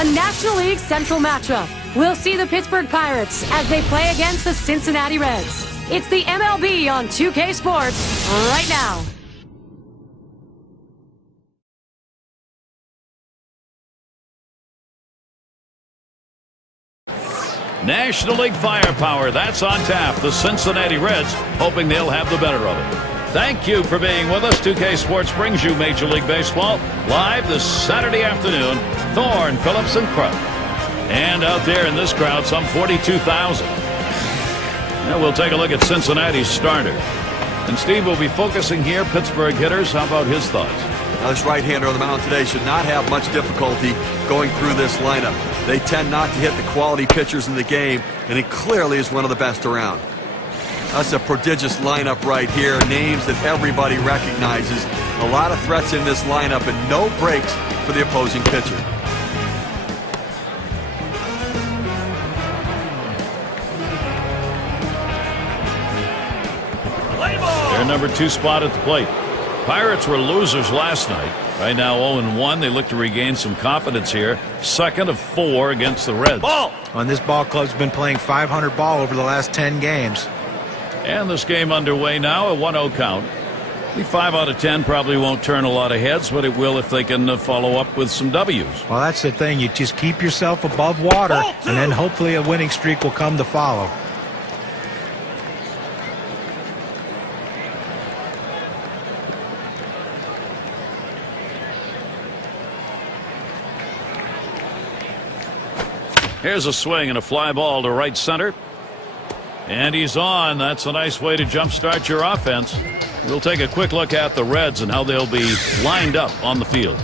A National League Central matchup. We'll see the Pittsburgh Pirates as they play against the Cincinnati Reds. It's the MLB on 2K Sports right now. National League firepower, that's on tap. The Cincinnati Reds hoping they'll have the better of it. Thank you for being with us. 2K Sports brings you Major League Baseball live this Saturday afternoon. Thorne, Phillips, and Krug. And out there in this crowd, some 42,000. Now we'll take a look at Cincinnati's starter. And Steve will be focusing here. Pittsburgh hitters. How about his thoughts? Now, this right-hander on the mound today should not have much difficulty going through this lineup. They tend not to hit the quality pitchers in the game, and he clearly is one of the best around. That's a prodigious lineup right here. Names that everybody recognizes. A lot of threats in this lineup and no breaks for the opposing pitcher. Their number 2 spot at the plate. Pirates were losers last night. Right now 0-1. They look to regain some confidence here. Second of 4 against the Reds. Ball! On this ball club's been playing .500 ball over the last 10 games. And this game underway now, a 1-0 count. The 5 out of 10 probably won't turn a lot of heads, but it will if they can follow up with some W's. Well, that's the thing. You just keep yourself above water, and then hopefully a winning streak will come to follow. Here's a swing and a fly ball to right center. And he's on. That's a nice way to jumpstart your offense. We'll take a quick look at the Reds and how they'll be lined up on the field.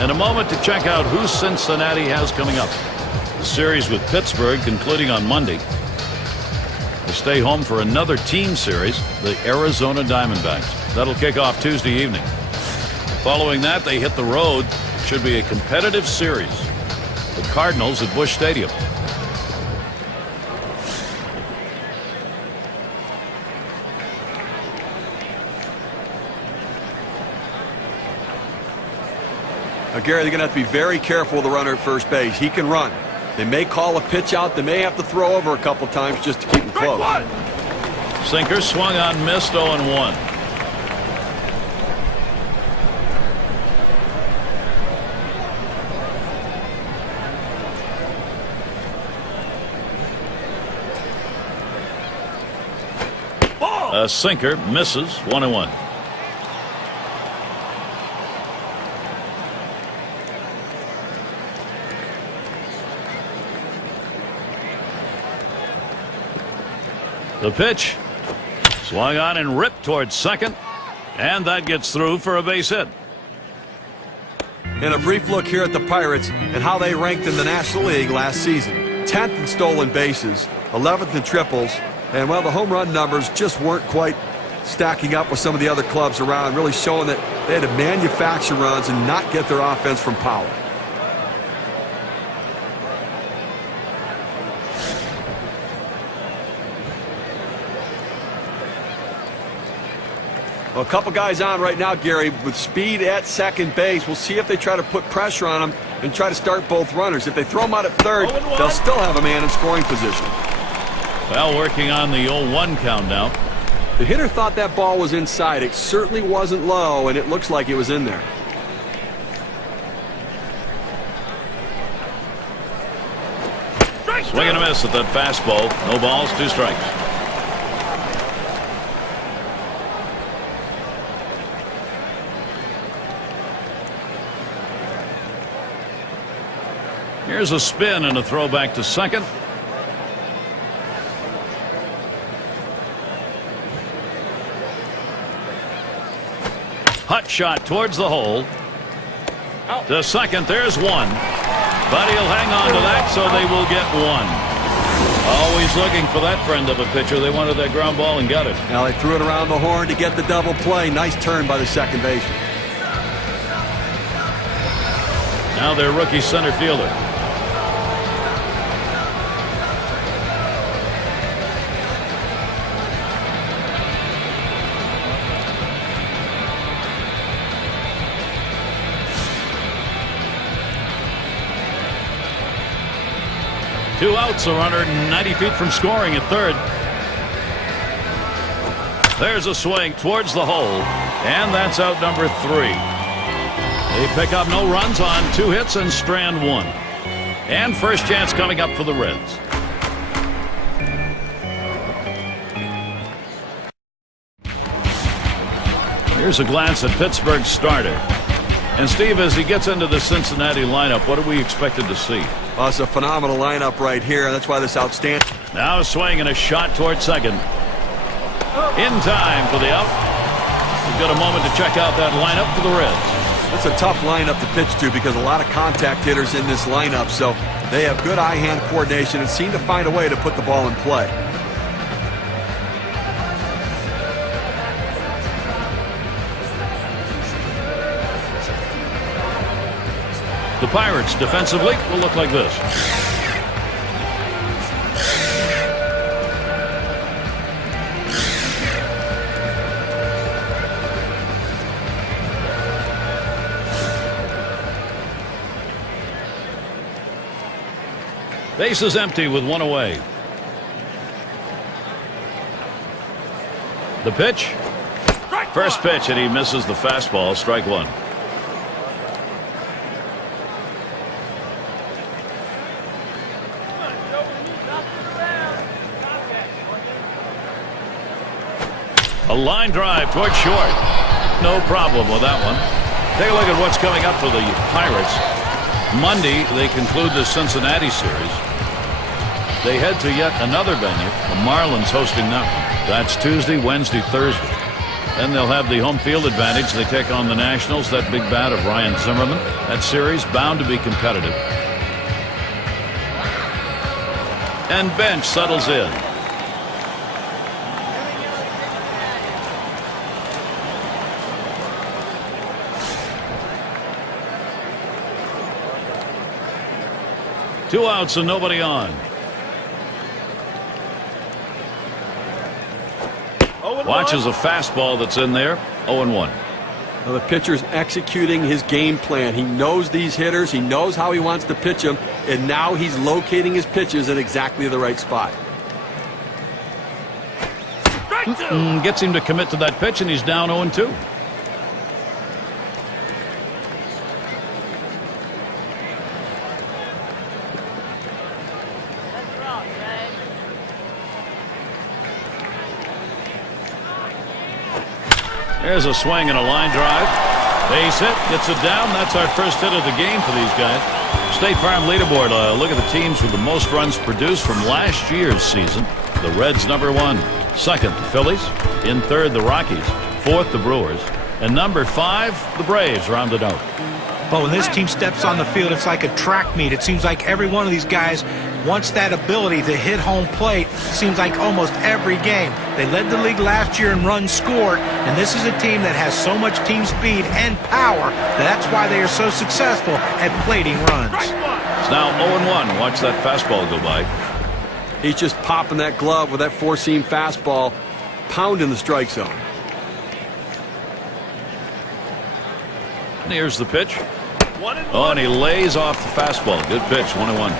In a moment to check out who Cincinnati has coming up. The series with Pittsburgh concluding on Monday. They stay home for another team series, the Arizona Diamondbacks. That'll kick off Tuesday evening. Following that, they hit the road. It should be a competitive series. The Cardinals at Busch Stadium. Now, Gary, they're going to have to be very careful with the runner at first base. He can run. They may call a pitch out. They may have to throw over a couple times just to keep him close. Sinker swung on, missed, 0-1. A sinker misses, 1-1. The pitch swung on and ripped towards second, and that gets through for a base hit. And a brief look here at the Pirates and how they ranked in the National League last season. 10th in stolen bases, 11th in triples, and well, the home run numbers just weren't quite stacking up with some of the other clubs around, really showing that they had to manufacture runs and not get their offense from power. Well, a couple guys on right now, Gary, with speed at second base. We'll see if they try to put pressure on them and try to start both runners. If they throw them out at third, they'll still have a man in scoring position. Well, working on the 0-1 count now. The hitter thought that ball was inside. It certainly wasn't low, and it looks like it was in there. Swing and a miss at that fastball. No balls, 2 strikes. Here's a spin and a throw back to second. Hot shot towards the hole. To second, there's one. But he'll hang on to that, so they will get one. Always looking for that friend of a pitcher. They wanted that ground ball and got it. Now they threw it around the horn to get the double play. Nice turn by the second baseman. Now their rookie center fielder. 2 outs, a runner 90 feet from scoring at third. There's a swing towards the hole, and that's out number 3. They pick up no runs on 2 hits and strand 1. And first chance coming up for the Reds. Here's a glance at Pittsburgh's starter. And Steve, as he gets into the Cincinnati lineup, what are we expected to see? Well, it's a phenomenal lineup right here. That's why this outstanding. Now a swing and a shot towards second. In time for the out. We've got a moment to check out that lineup for the Reds. It's a tough lineup to pitch to because a lot of contact hitters in this lineup, so they have good eye-hand coordination and seem to find a way to put the ball in play. The Pirates defensively will look like this. Base is empty with 1 away. The pitch. First pitch, and he misses the fastball. Strike 1. A line drive towards short. No problem with that one. Take a look at what's coming up for the Pirates. Monday, they conclude the Cincinnati series. They head to yet another venue. The Marlins hosting that one. That's Tuesday, Wednesday, Thursday. Then they'll have the home field advantage. They take on the Nationals. That big bat of Ryan Zimmerman. That series bound to be competitive. And bench settles in. Two outs and nobody on. Watches a fastball that's in there. 0-1. Now the pitcher's executing his game plan. He knows these hitters. He knows how he wants to pitch them. And now he's locating his pitches in exactly the right spot. Gets him to commit to that pitch, and he's down 0-2. There's a swing and a line drive. Base hit, gets it down. That's our first hit of the game for these guys. State Farm leaderboard. Look at the teams with the most runs produced from last year's season. The Reds number 1. Second, the Phillies. In third, the Rockies. Fourth, the Brewers. And number 5, the Braves rounded out. But when this team steps on the field, it's like a track meet. It seems like every one of these guys wants that ability to hit home plate. Seems like almost every game. They led the league last year in runs scored, and this is a team that has so much team speed and power. That's why they are so successful at plating runs. It's now 0-1. Watch that fastball go by. He's just popping that glove with that four-seam fastball, pounding the strike zone. And here's the pitch. Oh, and he lays off the fastball. Good pitch. 1-1.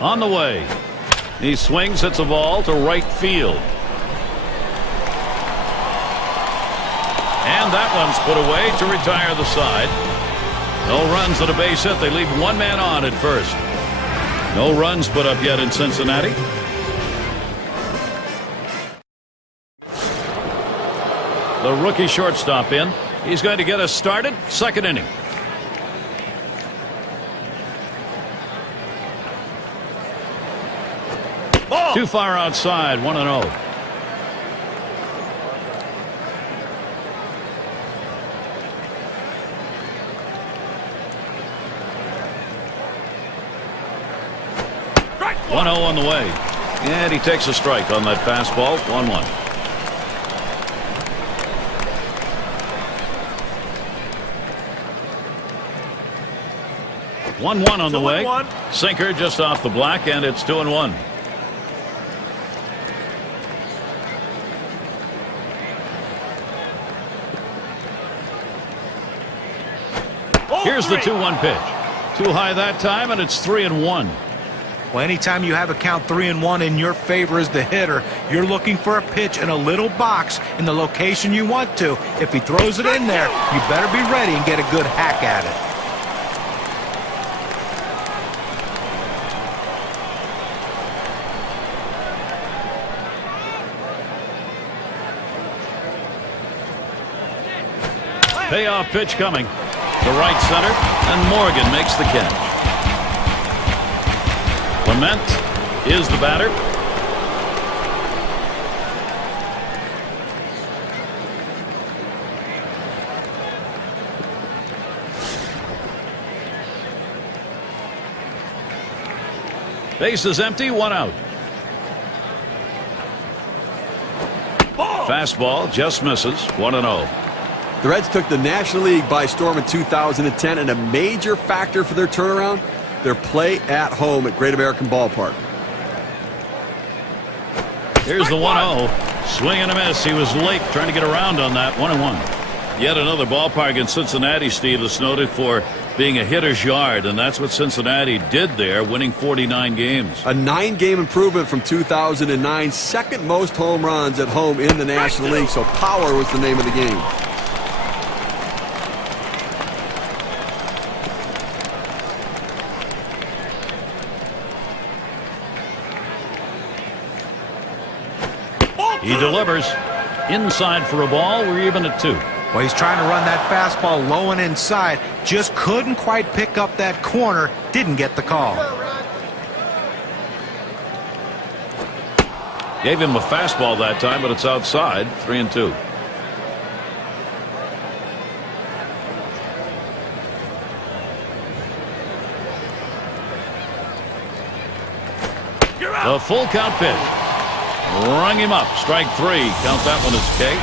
On the way. He swings, hits a ball to right field. And that one's put away to retire the side. No runs at a base hit. They leave one man on at first. No runs put up yet in Cincinnati. The rookie shortstop in. He's going to get us started. Second inning. Ball. Too far outside. 1-0. Right. 1-0 on the way. And he takes a strike on that fastball. 1-1. One on the way. Sinker just off the black, and it's 2-1. Here's the 2-1 pitch. Too high that time, and it's 3-1. Well, anytime you have a count 3-1 in your favor as the hitter, you're looking for a pitch in a little box in the location you want to. If he throws it in there, you better be ready and get a good hack at it. Payoff pitch coming to right center, and Morgan makes the catch. Clement is the batter. Base is empty, 1 out. Fastball just misses, 1-0. The Reds took the National League by storm in 2010, and a major factor for their turnaround, their play at home at Great American Ballpark. Here's the 1-0. Swing and a miss. He was late trying to get around on that. 1-1. Yet another ballpark in Cincinnati, Steve, that's noted for being a hitter's yard, and that's what Cincinnati did there, winning 49 games. A 9-game improvement from 2009, second most home runs at home in the National League, so power was the name of the game. He delivers inside for a ball. We're even at 2. Well, he's trying to run that fastball low and inside. Just couldn't quite pick up that corner. Didn't get the call. Gave him a fastball that time, but it's outside. 3-2. The full count pitch. Rung him up. Strike 3. Count that one as K.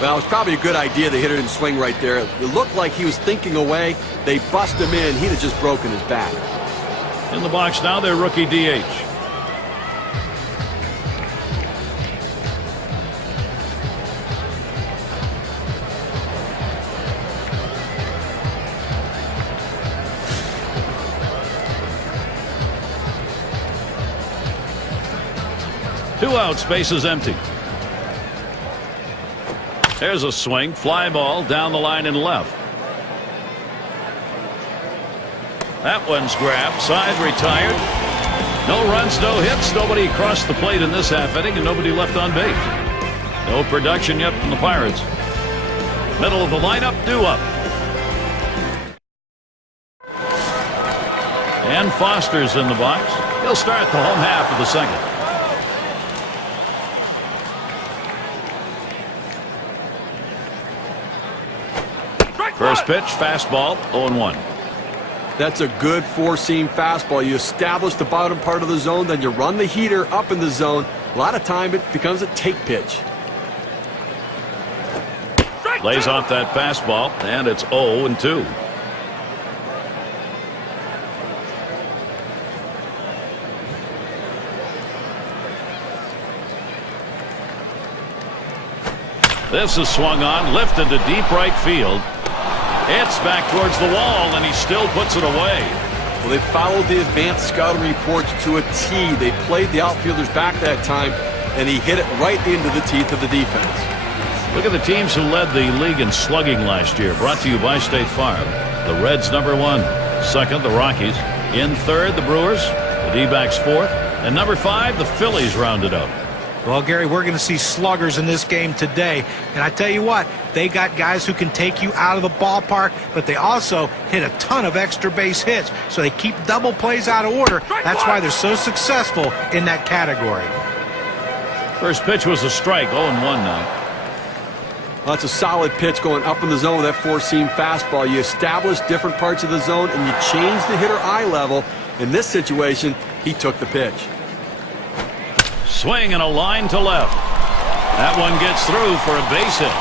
Well, it was probably a good idea the hitter didn't swing right there. It looked like he was thinking away. They bust him in. He'd have just broken his back. In the box now, their rookie DH. Two outs, base is empty. There's a swing, fly ball down the line and left. That one's grabbed, side retired. No runs, no hits, nobody crossed the plate in this half inning, and nobody left on base. No production yet from the Pirates. Middle of the lineup, due up. And Foster's in the box. He'll start the home half of the second. First pitch, fastball, 0-1. That's a good four-seam fastball. You establish the bottom part of the zone, then you run the heater up in the zone. A lot of time it becomes a take pitch. Lays off that fastball, and it's 0-2. This is swung on, lifted to deep right field. It's back towards the wall, and he still puts it away. Well, they followed the advanced scouting reports to a T. They played the outfielders back that time, and he hit it right into the teeth of the defense. Look at the teams who led the league in slugging last year. Brought to you by State Farm. The Reds, number 1. Second, the Rockies. In third, the Brewers. The D-backs fourth. And number 5, the Phillies rounded up. Well, Gary, we're going to see sluggers in this game today. And I tell you what, they got guys who can take you out of the ballpark, but they also hit a ton of extra base hits. So they keep double plays out of order. That's why they're so successful in that category. First pitch was a strike, 0-1 now. Well, that's a solid pitch going up in the zone with that four-seam fastball. You establish different parts of the zone, and you change the hitter eye level. In this situation, he took the pitch. Swing and a line to left. That one gets through for a base hit.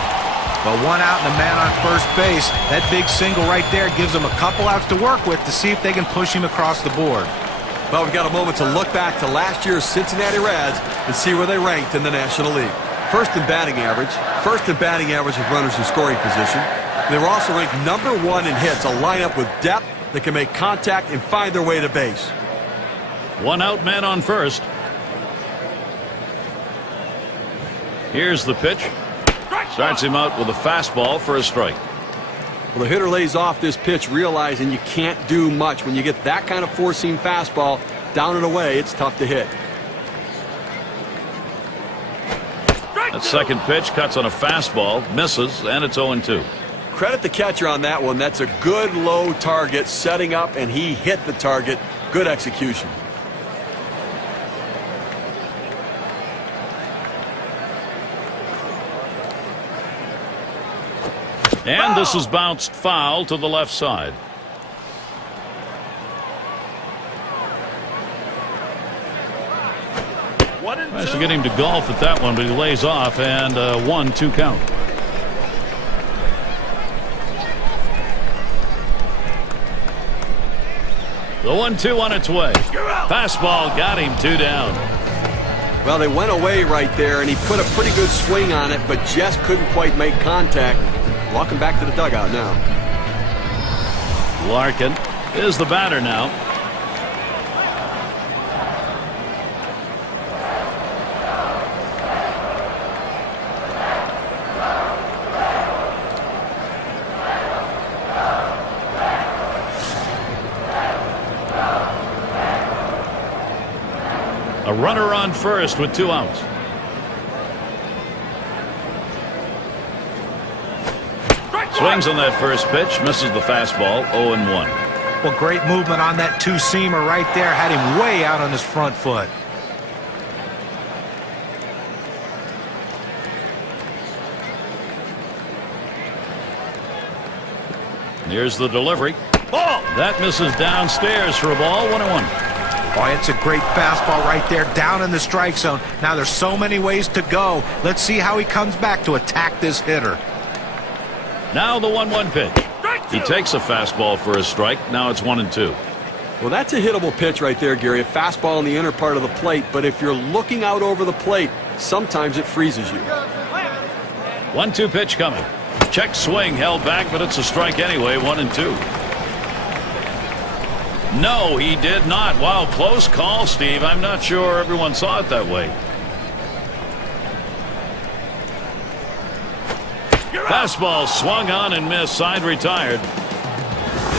But 1 out and a man on first base. That big single right there gives them a couple outs to work with to see if they can push him across the board. Well, we've got a moment to look back to last year's Cincinnati Reds and see where they ranked in the National League. First in batting average with runners in scoring position. They were also ranked #1 in hits, a lineup with depth that can make contact and find their way to base. One out, man on first. Here's the pitch. Starts him out with a fastball for a strike. Well, the hitter lays off this pitch, realizing you can't do much. When you get that kind of four-seam fastball down and away, it's tough to hit. That second pitch cuts on a fastball, misses, and it's 0-2. Credit the catcher on that one. That's a good low target, setting up, and he hit the target. Good execution. And this is bounced foul to the left side. Nice to get him to golf at that one, but he lays off, and 1-2 count. The 1-2 on its way. Fastball got him, 2 down. Well, they went away right there, and he put a pretty good swing on it, but just couldn't quite make contact. Walking back to the dugout now. Larkin is the batter now. A runner on first with 2 outs. Swings on that first pitch, misses the fastball, 0-1. Well, great movement on that two-seamer right there. Had him way out on his front foot. Here's the delivery. Ball! That misses downstairs for a ball, 1-1. Boy, it's a great fastball right there, down in the strike zone. Now there's so many ways to go. Let's see how he comes back to attack this hitter. Now the 1-1 pitch. He takes a fastball for a strike. Now it's 1-2. Well, that's a hittable pitch right there, Gary. A fastball in the inner part of the plate, but if you're looking out over the plate, sometimes it freezes you. 1-2 pitch coming. Check swing held back, but it's a strike anyway, 1-2. No, he did not. Wow, close call, Steve. I'm not sure everyone saw it that way. Fastball swung on and missed. Side retired.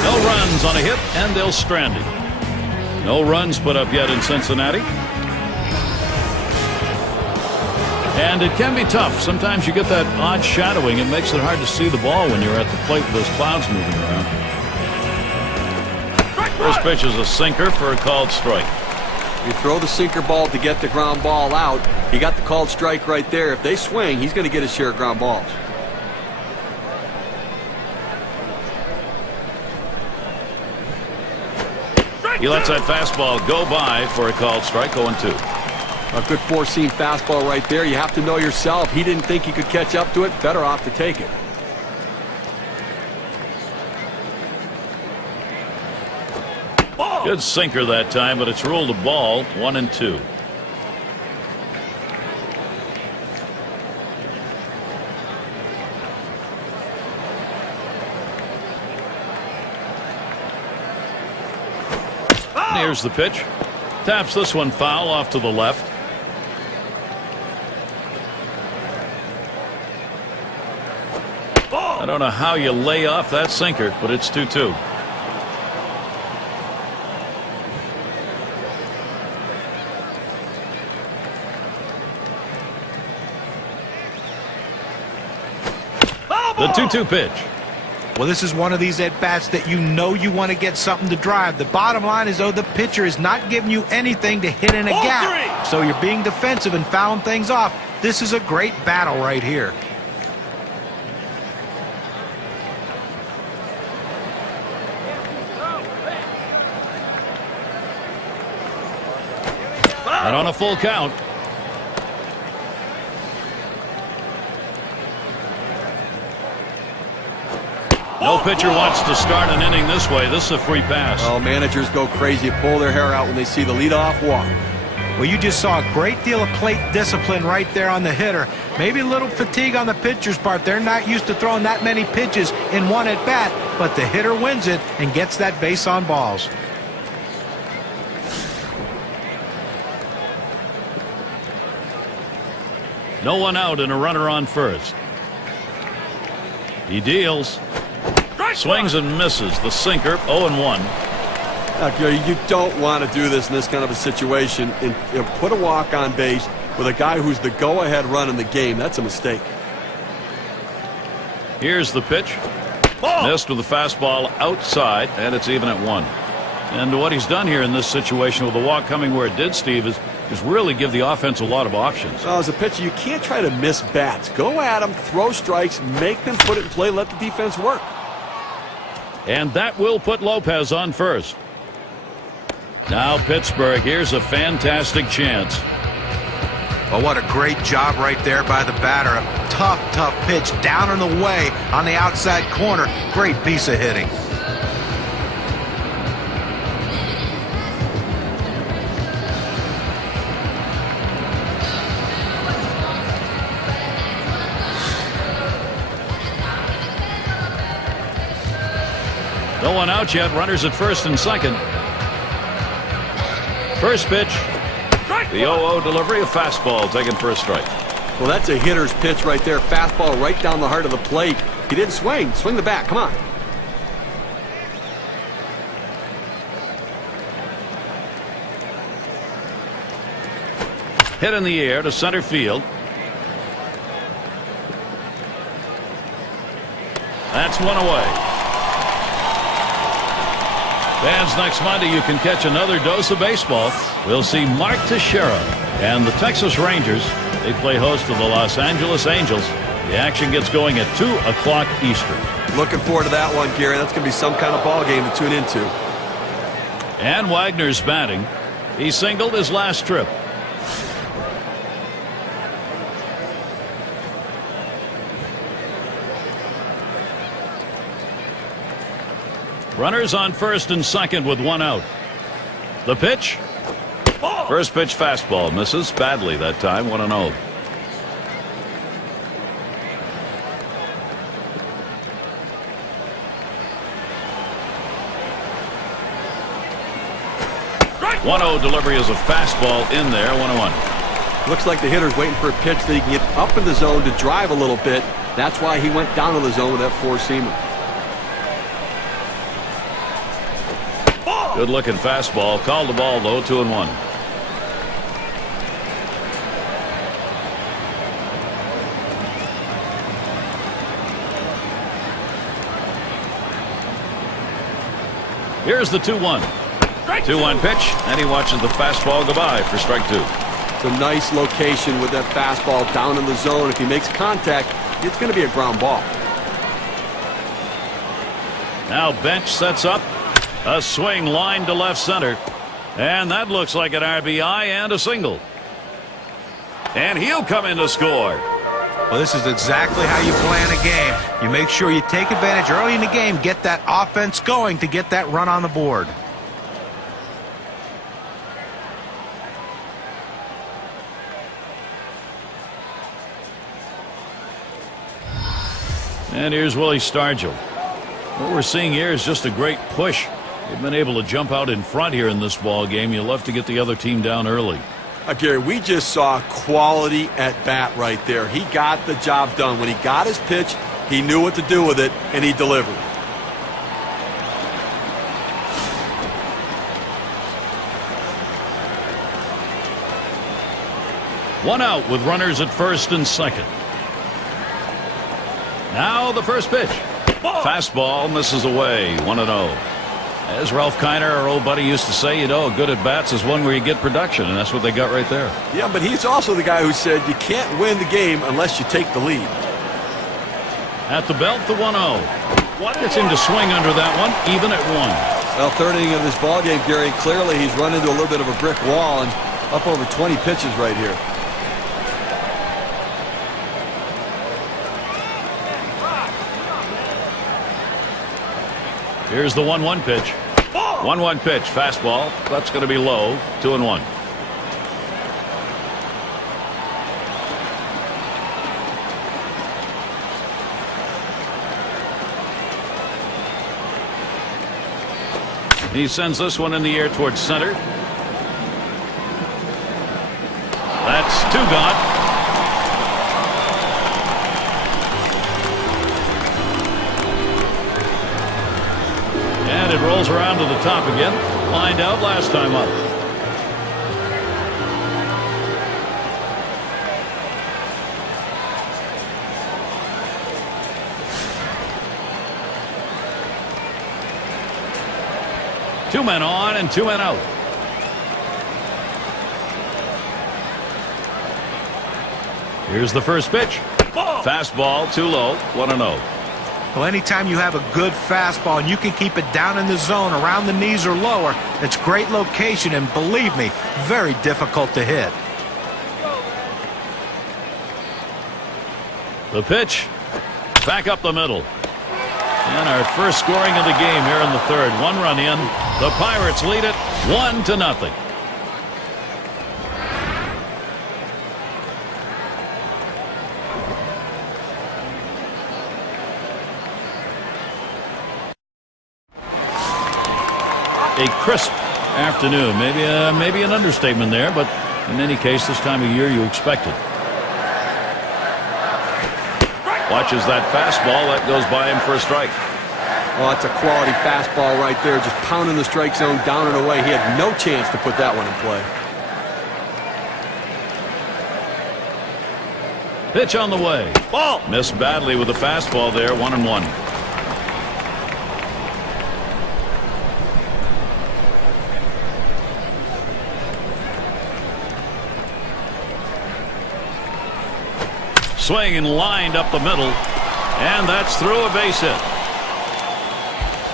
No runs on a hit, and they'll strand him. No runs put up yet in Cincinnati. And it can be tough. Sometimes you get that odd shadowing. It makes it hard to see the ball when you're at the plate with those clouds moving around. First pitch is a sinker for a called strike. You throw the sinker ball to get the ground ball out. He got the called strike right there. If they swing, he's going to get his share of ground balls. He lets that fastball go by for a called strike, 0-2. A good four-seam fastball right there. You have to know yourself. He didn't think he could catch up to it. Better off to take it. Good sinker that time, but it's ruled a ball, 1-2. Here's the pitch. Taps this one foul off to the left. I don't know how you lay off that sinker, but it's 2-2. The 2-2 pitch. Well, this is one of these at-bats that you know you want to get something to drive. The bottom line is, though, the pitcher is not giving you anything to hit in a gap. So you're being defensive and fouling things off. This is a great battle right here. And on a full count. No pitcher wants to start an inning this way. This is a free pass. Oh, managers go crazy, pull their hair out when they see the leadoff walk. Well, you just saw a great deal of plate discipline right there on the hitter. Maybe a little fatigue on the pitcher's part. They're not used to throwing that many pitches in one at bat, but the hitter wins it and gets that base on balls. No one out and a runner on first. He deals. Swings and misses. The sinker, 0-1. You don't want to do this in this kind of a situation and put a walk on base with a guy who's the go-ahead run in the game. That's a mistake. Here's the pitch. Missed with the fastball outside, and it's even at 1. And what he's done here in this situation with the walk coming where it did, Steve, is really give the offense a lot of options. Well, as a pitcher, you can't try to miss bats. Go at them, throw strikes, make them put it in play, let the defense work. And that will put Lopez on first. Now Pittsburgh, here's a fantastic chance. Well, what a great job right there by the batter. A tough pitch down and away on the outside corner. Great piece of hitting. No one out yet. Runners at first and second. First pitch. The 0-0 delivery, a fastball taken for a strike. Well, that's a hitter's pitch right there. Fastball right down the heart of the plate. He didn't swing. Swing the bat. Come on. Hit in the air to center field. That's one away. Fans, next Monday you can catch another dose of baseball. We'll see Mark Teixeira and the Texas Rangers. They play host to the Los Angeles Angels. The action gets going at 2 o'clock Eastern. Looking forward to that one, Gary. That's going to be some kind of ball game to tune into. And Wagner's batting. He singled his last trip. Runners on first and second with one out. The pitch. First pitch fastball misses badly that time. 1-0. Right. 1-0 delivery is a fastball in there. 1-1. Looks like the hitter's waiting for a pitch that he can get up in the zone to drive a little bit. That's why he went down to the zone with that four-seamer. Good looking fastball. Called the ball though. 2-1. Here's the 2-1. 2-1 pitch, and he watches the fastball go by for strike 2. It's a nice location with that fastball down in the zone. If he makes contact, it's going to be a ground ball. Now Bench sets up. A swing line to left center. And that looks like an RBI and a single. And he'll come in to score. Well, this is exactly how you plan a game. You make sure you take advantage early in the game, get that offense going to get that run on the board. And here's Willie Stargell. What we're seeing here is just a great push. They've been able to jump out in front here in this ball game. You love to get the other team down early. Gary, we just saw quality at bat right there. He got the job done. When he got his pitch, he knew what to do with it, and he delivered. One out with runners at first and second. Now the first pitch. Fastball misses away. 1-0. As Ralph Kiner, our old buddy, used to say, you know, good at bats is one where you get production, and that's what they got right there. Yeah, but he's also the guy who said you can't win the game unless you take the lead. At the belt, the 1-0. Gets him to swing under that one, even at 1. Well, third inning of this ball game, Gary, clearly he's run into a little bit of a brick wall and up over 20 pitches right here. Here's the 1-1 pitch. 1-1 pitch, fastball. That's going to be low. 2-1. He sends this one in the air towards center. That's 2 gone. And it rolls around to the top again. Lined out last time up. Two men on and 2 men out. Here's the first pitch. Fastball too low. 1-0. Well, anytime you have a good fastball and you can keep it down in the zone around the knees or lower, it's great location and, believe me, very difficult to hit. The pitch. Back up the middle. And our first scoring of the game here in the third. 1 run in. The Pirates lead it 1-0. A crisp afternoon. Maybe an understatement there, but in any case, this time of year you expect it. Watches that fastball. That goes by him for a strike. Oh, that's a quality fastball right there. Just pounding the strike zone down and away. He had no chance to put that one in play. Pitch on the way. Ball. Missed badly with the fastball there. 1-1. Swing and lined up the middle. And that's through a base hit.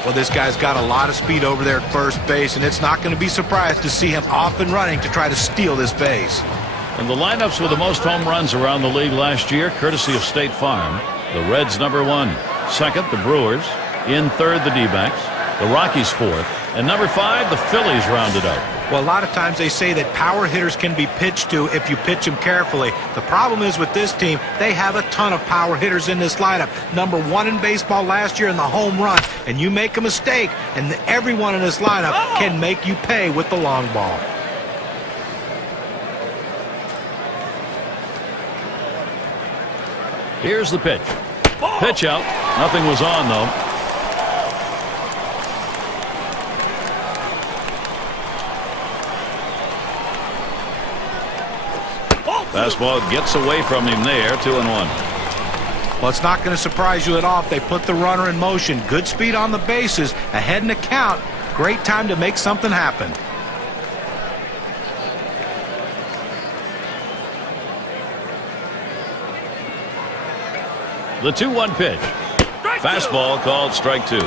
Well, this guy's got a lot of speed over there at first base, and it's not going to be surprised to see him off and running to try to steal this base. And the lineups with the most home runs around the league last year, courtesy of State Farm. The Reds number 1. Second, the Brewers. In third, the D-backs. The Rockies fourth. And number 5, the Phillies rounded out. Well, a lot of times they say that power hitters can be pitched to if you pitch them carefully. The problem is with this team, they have a ton of power hitters in this lineup. Number 1 in baseball last year in the home run. And you make a mistake, and everyone in this lineup can make you pay with the long ball. Here's the pitch. Pitch out. Nothing was on, though. Fastball gets away from him there. 2-1. Well, it's not going to surprise you at all if they put the runner in motion. Good speed on the bases, ahead in the count. Great time to make something happen. The 2-1 pitch. Fastball called strike 2.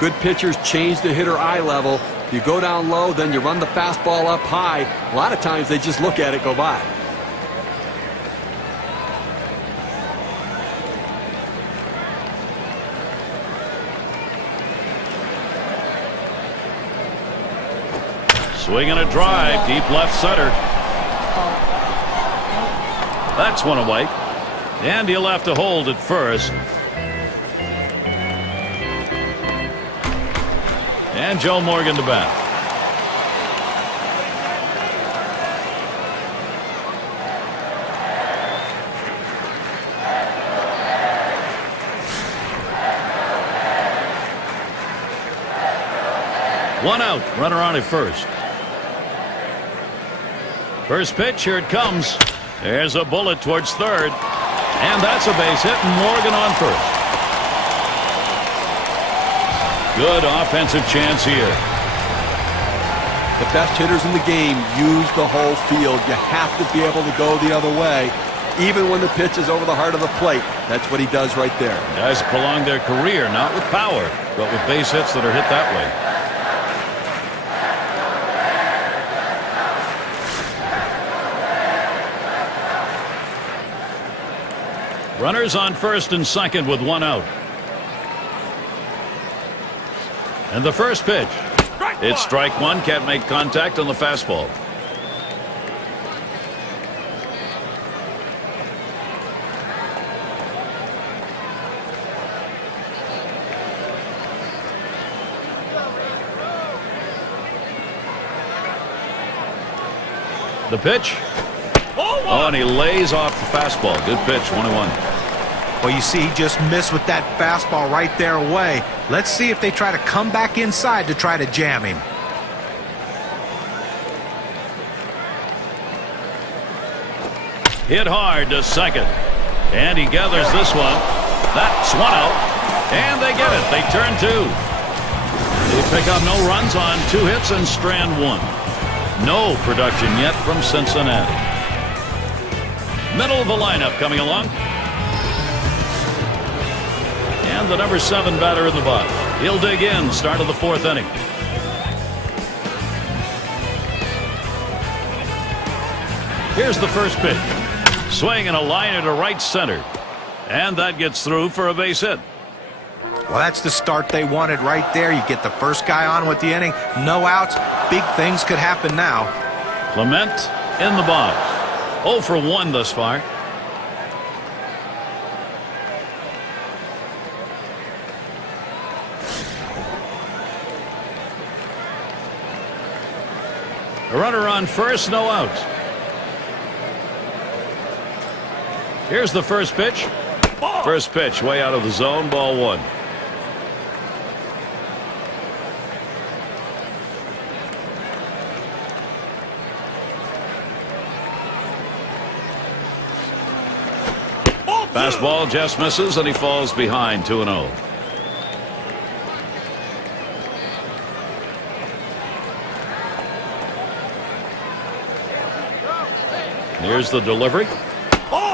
Good pitchers change the hitter eye level. You go down low, then you run the fastball up high. A lot of times they just look at it go by. Swing and a drive, deep left center. That's one away. And he'll have to hold at first. And Joe Morgan to bat. One out, runner on at first. First pitch, here it comes. There's a bullet towards third. And that's a base hit, and Morgan on first. Good offensive chance here. The best hitters in the game use the whole field. You have to be able to go the other way, even when the pitch is over the heart of the plate. That's what he does right there. Guys prolong their career, not with power, but with base hits that are hit that way. Runners on first and second with one out. And the first pitch. It's strike one. Can't make contact on the fastball. The pitch. Oh, and he lays off the fastball. Good pitch, 1-1. Well, you see, he just missed with that fastball right there away. Let's see if they try to come back inside to try to jam him. Hit hard to second. And he gathers this one. That's one out. And they get it. They turn two. They pick up no runs on 2 hits and strand 1. No production yet from Cincinnati. Middle of the lineup coming along. And the number 7 batter in the box. He'll dig in. Start of the 4th inning. Here's the first pitch. Swing and a liner to right center. And that gets through for a base hit. Well, that's the start they wanted right there. You get the first guy on with the inning. No outs. Big things could happen now. Clement in the box. 0 for 1 thus far. A runner on first, no outs. Here's the first pitch. First pitch way out of the zone, ball 1. Fastball just misses and he falls behind 2-0. Here's the delivery.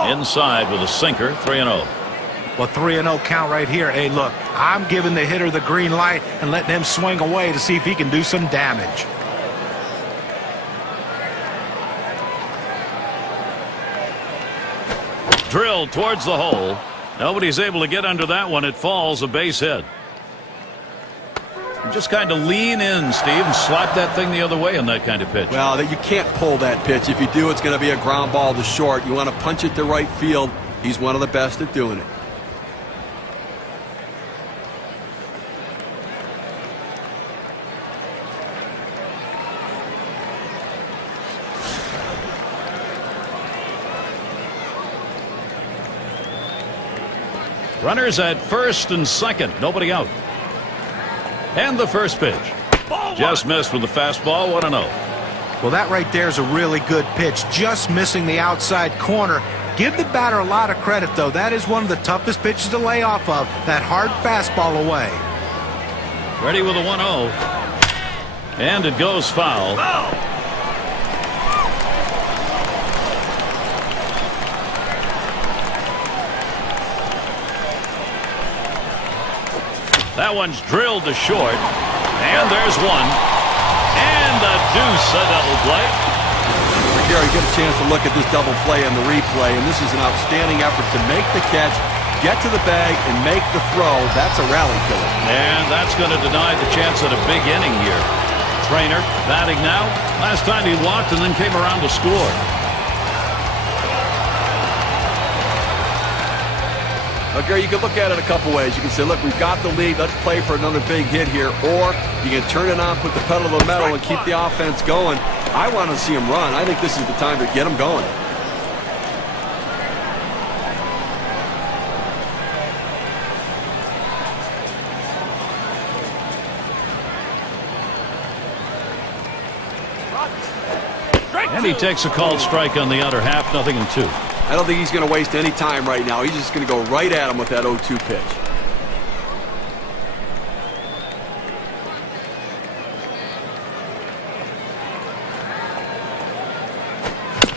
Inside with a sinker, 3-0. Well, 3-0 count right here. Hey, look, I'm giving the hitter the green light and letting him swing away to see if he can do some damage. Drilled towards the hole. Nobody's able to get under that one. It falls, a base hit. Just kind of lean in, Steve, and slap that thing the other way on that kind of pitch. Well, you can't pull that pitch. If you do, it's going to be a ground ball to short. You want to punch it to right field. He's one of the best at doing it. Runners at first and second. Nobody out. And the first pitch. Just missed with the fastball. 1-0. Well, that right there is a really good pitch. Just missing the outside corner. Give the batter a lot of credit, though. That is one of the toughest pitches to lay off of. That hard fastball away. Ready with a 1-0. And it goes foul. That one's drilled to short. And there's one. And a deuce, a double play. Gary, get a chance to look at this double play on the replay, and this is an outstanding effort to make the catch, get to the bag, and make the throw. That's a rally killer. And that's going to deny the chance at a big inning here. Trainer batting now. Last time he walked and then came around to score. Gary, you can look at it a couple ways. You can say, look, we've got the lead. Let's play for another big hit here. Or you can turn it on, put the pedal to the metal, and keep the offense going. I want to see him run. I think this is the time to get him going. And he takes a called strike on the other half, 0-2. I don't think he's going to waste any time right now. He's just going to go right at him with that 0-2 pitch.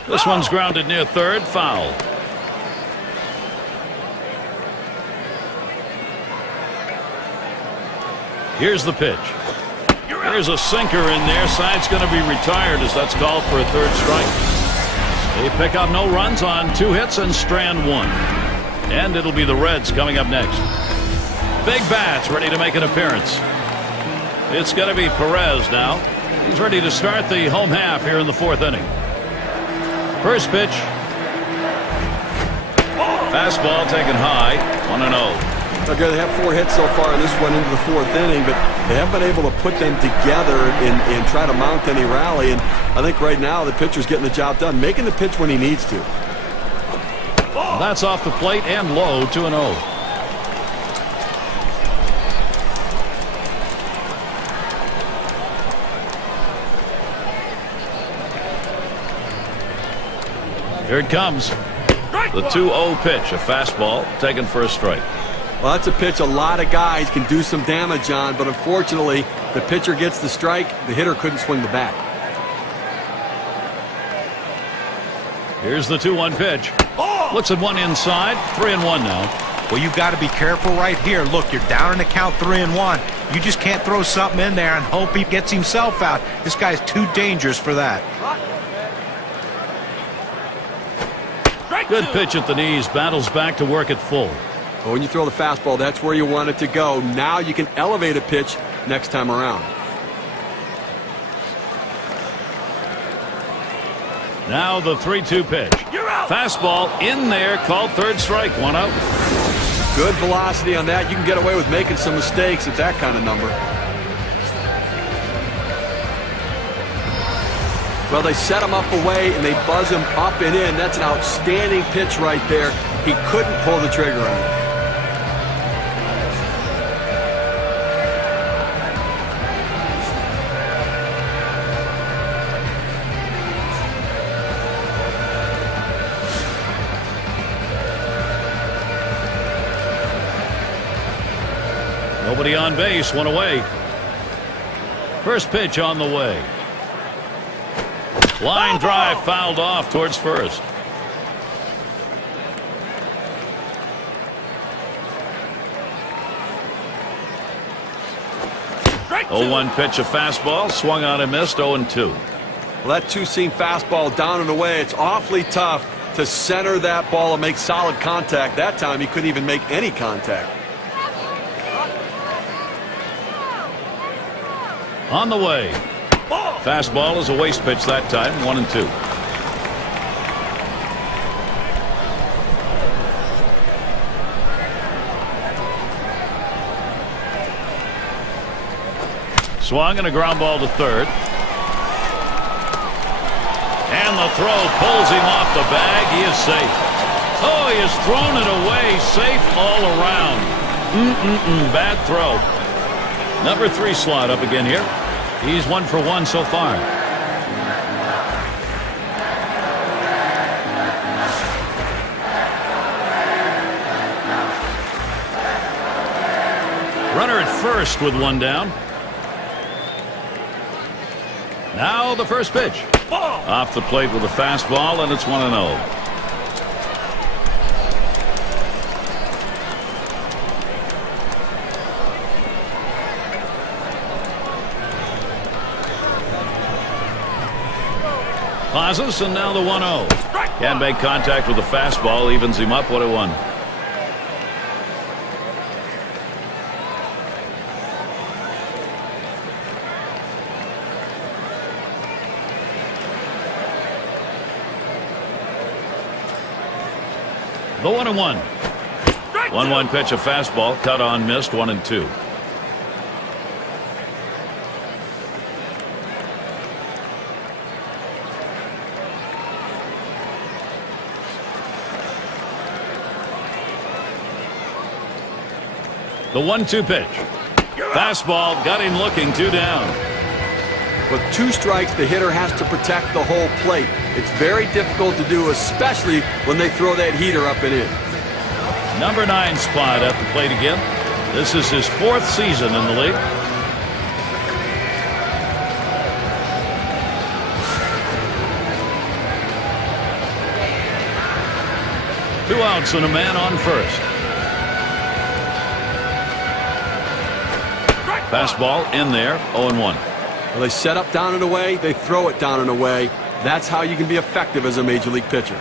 This one's grounded near third, foul. Here's the pitch. There's a sinker in there. Side's going to be retired as that's called for a third strike. They pick up no runs on 2 hits and strand 1. And it'll be the Reds coming up next. Big bats ready to make an appearance. It's going to be Perez now. He's ready to start the home half here in the 4th inning. First pitch. Fastball taken high. 1-0. Okay, they have 4 hits so far in this one into the 4th inning, but they haven't been able to put them together and try to mount any rally. And I think right now the pitcher's getting the job done, making the pitch when he needs to. That's off the plate and low, 2-0. Here it comes. The 2-0 pitch, a fastball taken for a strike. Well, that's a pitch a lot of guys can do some damage on, but unfortunately, the pitcher gets the strike, the hitter couldn't swing the bat. Here's the 2-1 pitch. Looks at one inside, 3-1 now. Well, you've got to be careful right here. Look, you're down in the count 3-1. You just can't throw something in there and hope he gets himself out. This guy's too dangerous for that. Good pitch at the knees, battles back to work at full. Well, when you throw the fastball, that's where you want it to go. Now you can elevate a pitch next time around. Now the 3-2 pitch. Fastball in there, called third strike, 1 out. Good velocity on that. You can get away with making some mistakes at that kind of number. Well, they set him up away and they buzz him up and in. That's an outstanding pitch right there. He couldn't pull the trigger on it. Nobody on base, 1 away. First pitch on the way. Line drive fouled off towards first. 0-1 pitch, a fastball, swung on and missed, 0-2. Well, that two-seam fastball down and away, it's awfully tough to center that ball and make solid contact. That time he couldn't even make any contact. On the way. Fastball is a waste pitch that time, 1-2. Swung and a ground ball to third. And the throw pulls him off the bag. He is safe. Oh, he has thrown it away. Safe all around. Bad throw. Number 3 slot up again here. He's 1 for 1 so far. Runner at first with 1 down. Now the first pitch. Off the plate with a fastball, and it's 1-0. Pauses, and now the 1-0. Can't make contact with the fastball, evens him up 1-1. The 1-1. 1-1 pitch, a fastball, cut on, missed, 1-2. The 1-2 pitch. Fastball, got him looking, 2 down. With 2 strikes, the hitter has to protect the whole plate. It's very difficult to do, especially when they throw that heater up and in. Number 9 spot at the plate again. This is his 4th season in the league. Two outs and a man on first. Fastball in there, 0-1. Well, they set up down and away, they throw it down and away. That's how you can be effective as a major league pitcher.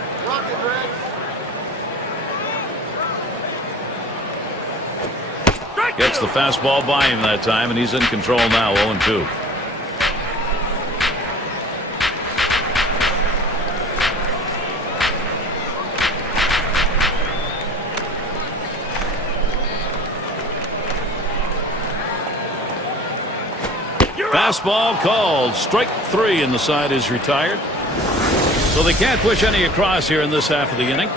Gets the fastball by him that time, and he's in control now, 0-2. Fastball called. Strike 3, and the side is retired. So they can't push any across here in this half of the inning.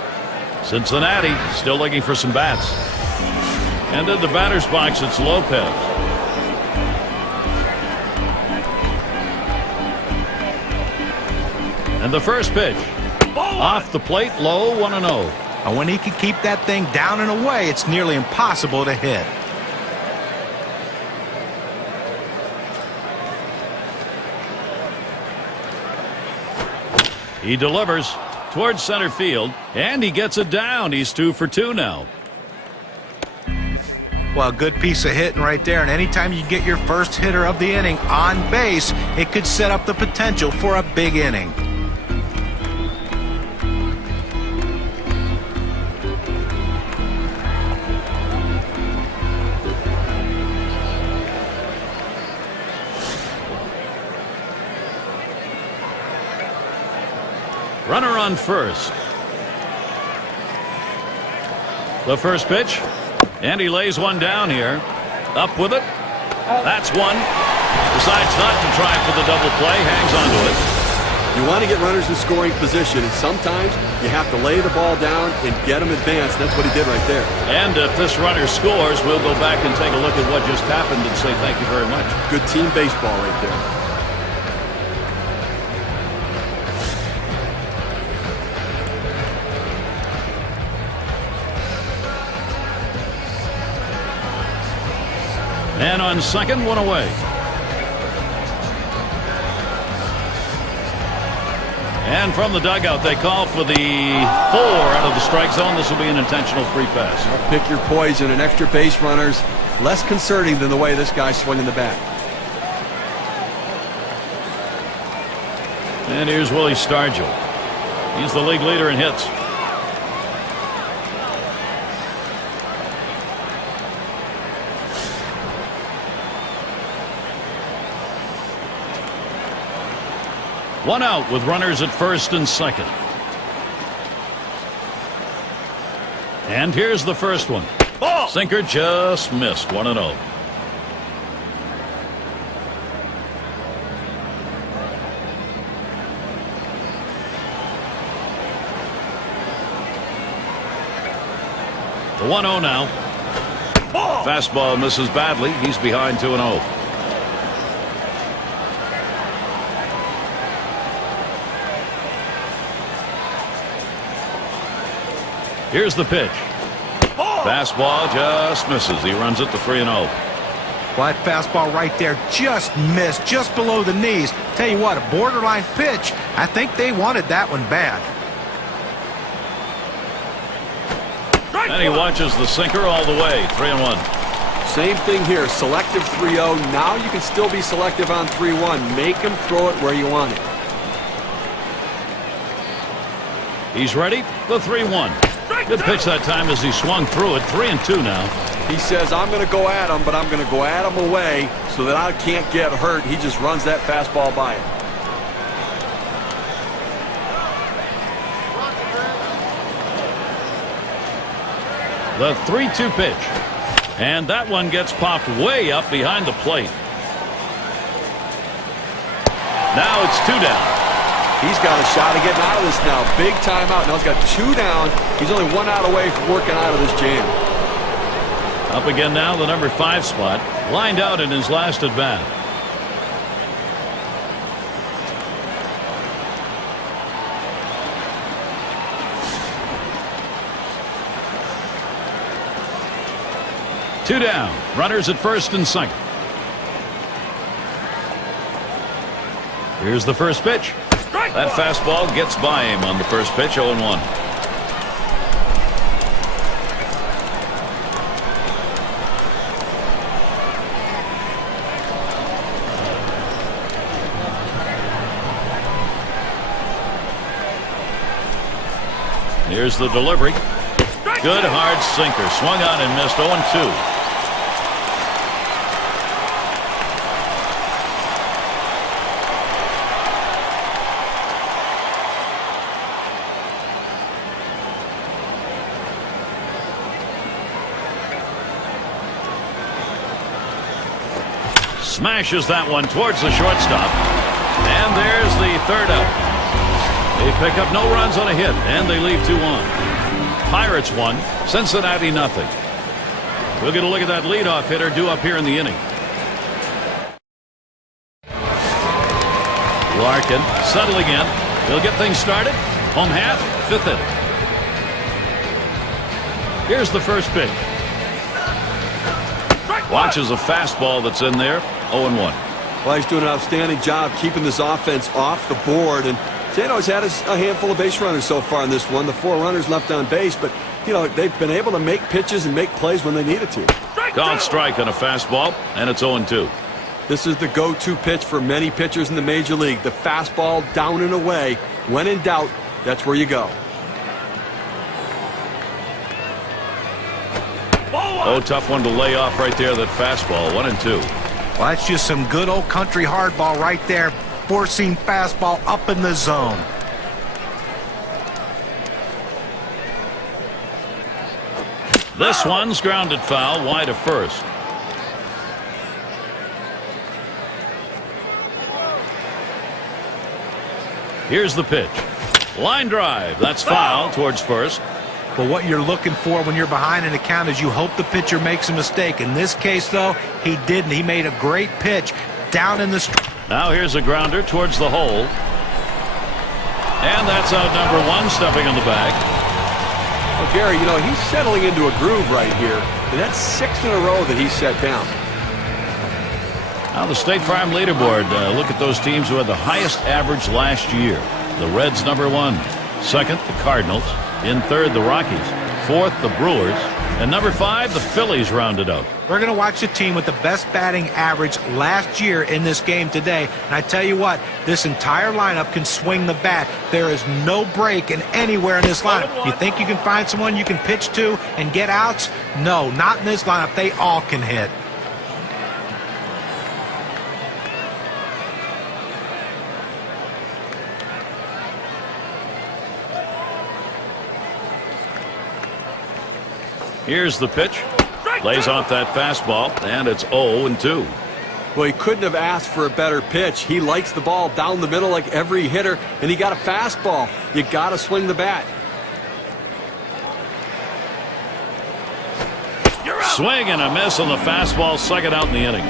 Cincinnati still looking for some bats. And in the batter's box, it's Lopez. And the first pitch. Off the plate, low, 1-0. And when he can keep that thing down and away, it's nearly impossible to hit. He delivers towards center field, and he gets it down. He's 2 for 2 now. Well, good piece of hitting right there. And anytime you get your first hitter of the inning on base, it could set up the potential for a big inning. Runner on first. The first pitch. And he lays one down here. Up with it. That's one. Decides not to try for the double play. Hangs on to it. You want to get runners in scoring position, and sometimes you have to lay the ball down and get them advanced. That's what he did right there. And if this runner scores, we'll go back and take a look at what just happened and say thank you very much. Good team baseball right there. And on second, one away. And from the dugout, they call for the 4 out of the strike zone. This will be an intentional free pass. Pick your poison, and extra base runners less concerning than the way this guy's swinging the bat. And here's Willie Stargell. He's the league leader in hits. One out with runners at first and second. And here's the first one. Ball. Sinker just missed. 1-0. The 1-0 now. Ball. Fastball misses badly. He's behind 2-0. Here's the pitch. Fastball just misses. He runs it to 3-0. Well, that fastball right there just missed, just below the knees. Tell you what, a borderline pitch. I think they wanted that one bad. And he watches the sinker all the way. 3-1. Same thing here. Selective 3-0. Now you can still be selective on 3-1. Make him throw it where you want it. He's ready. The 3-1. Good pitch that time as he swung through it. 3-2 now. He says, I'm going to go at him, but I'm going to go at him away so that I can't get hurt. He just runs that fastball by him. The 3-2 pitch. And that one gets popped way up behind the plate. Now it's 2 down. He's got a shot of getting out of this now. Big timeout. Now he's got 2 down. He's only 1 out away from working out of this jam. Up again now, the number 5 spot. Lined out in his last at bat. Two down. Runners at first and second. Here's the first pitch. That fastball gets by him on the first pitch. 0-1. Here's the delivery. Good hard sinker. Swung on and missed. 0-2. Smashes that one towards the shortstop. And there's the third out. They pick up no runs on a hit, and they leave 2 on. Pirates 1, Cincinnati nothing. We'll get a look at that leadoff hitter due up here in the inning. Larkin settling in. He'll get things started. Home half, 5th inning. Here's the first pitch. Watches a fastball that's in there. 0-1. Well, he's doing an outstanding job keeping this offense off the board. And St. Louis had a handful of base runners so far in this one. The 4 runners left on base, but you know they've been able to make pitches and make plays when they needed to. Called strike on a fastball, and it's 0-2. This is the go-to pitch for many pitchers in the major league. The fastball down and away. When in doubt, that's where you go. Oh, tough one to lay off right there, that fastball. 1-2. Well, that's just some good old country hardball right there. Forcing fastball up in the zone. This one's grounded foul, wide of first. Here's the pitch. Line drive. That's foul towards first. But what you're looking for when you're behind in the count is you hope the pitcher makes a mistake. In this case, though, he didn't. He made a great pitch down in the strike. Now here's a grounder towards the hole. And that's out number 1, stepping on the bag. Well, Gary, you know, he's settling into a groove right here. And that's 6 in a row that he's set down. Now the State Farm leaderboard. Look at those teams who had the highest average last year. The Reds, number 1. Second, the Cardinals. In third, the Rockies. Fourth, the Brewers. And number 5, the Phillies rounded out. We're going to watch the team with the best batting average last year in this game today. And I tell you what, this entire lineup can swing the bat. There is no break in anywhere in this lineup. You think you can find someone you can pitch to and get outs? No, not in this lineup. They all can hit. Here's the pitch. Lays off that fastball, and it's 0-2. Well, he couldn't have asked for a better pitch. He likes the ball down the middle like every hitter, and he got a fastball. You got to swing the bat. Swing and a miss on the fastball, second out in the inning.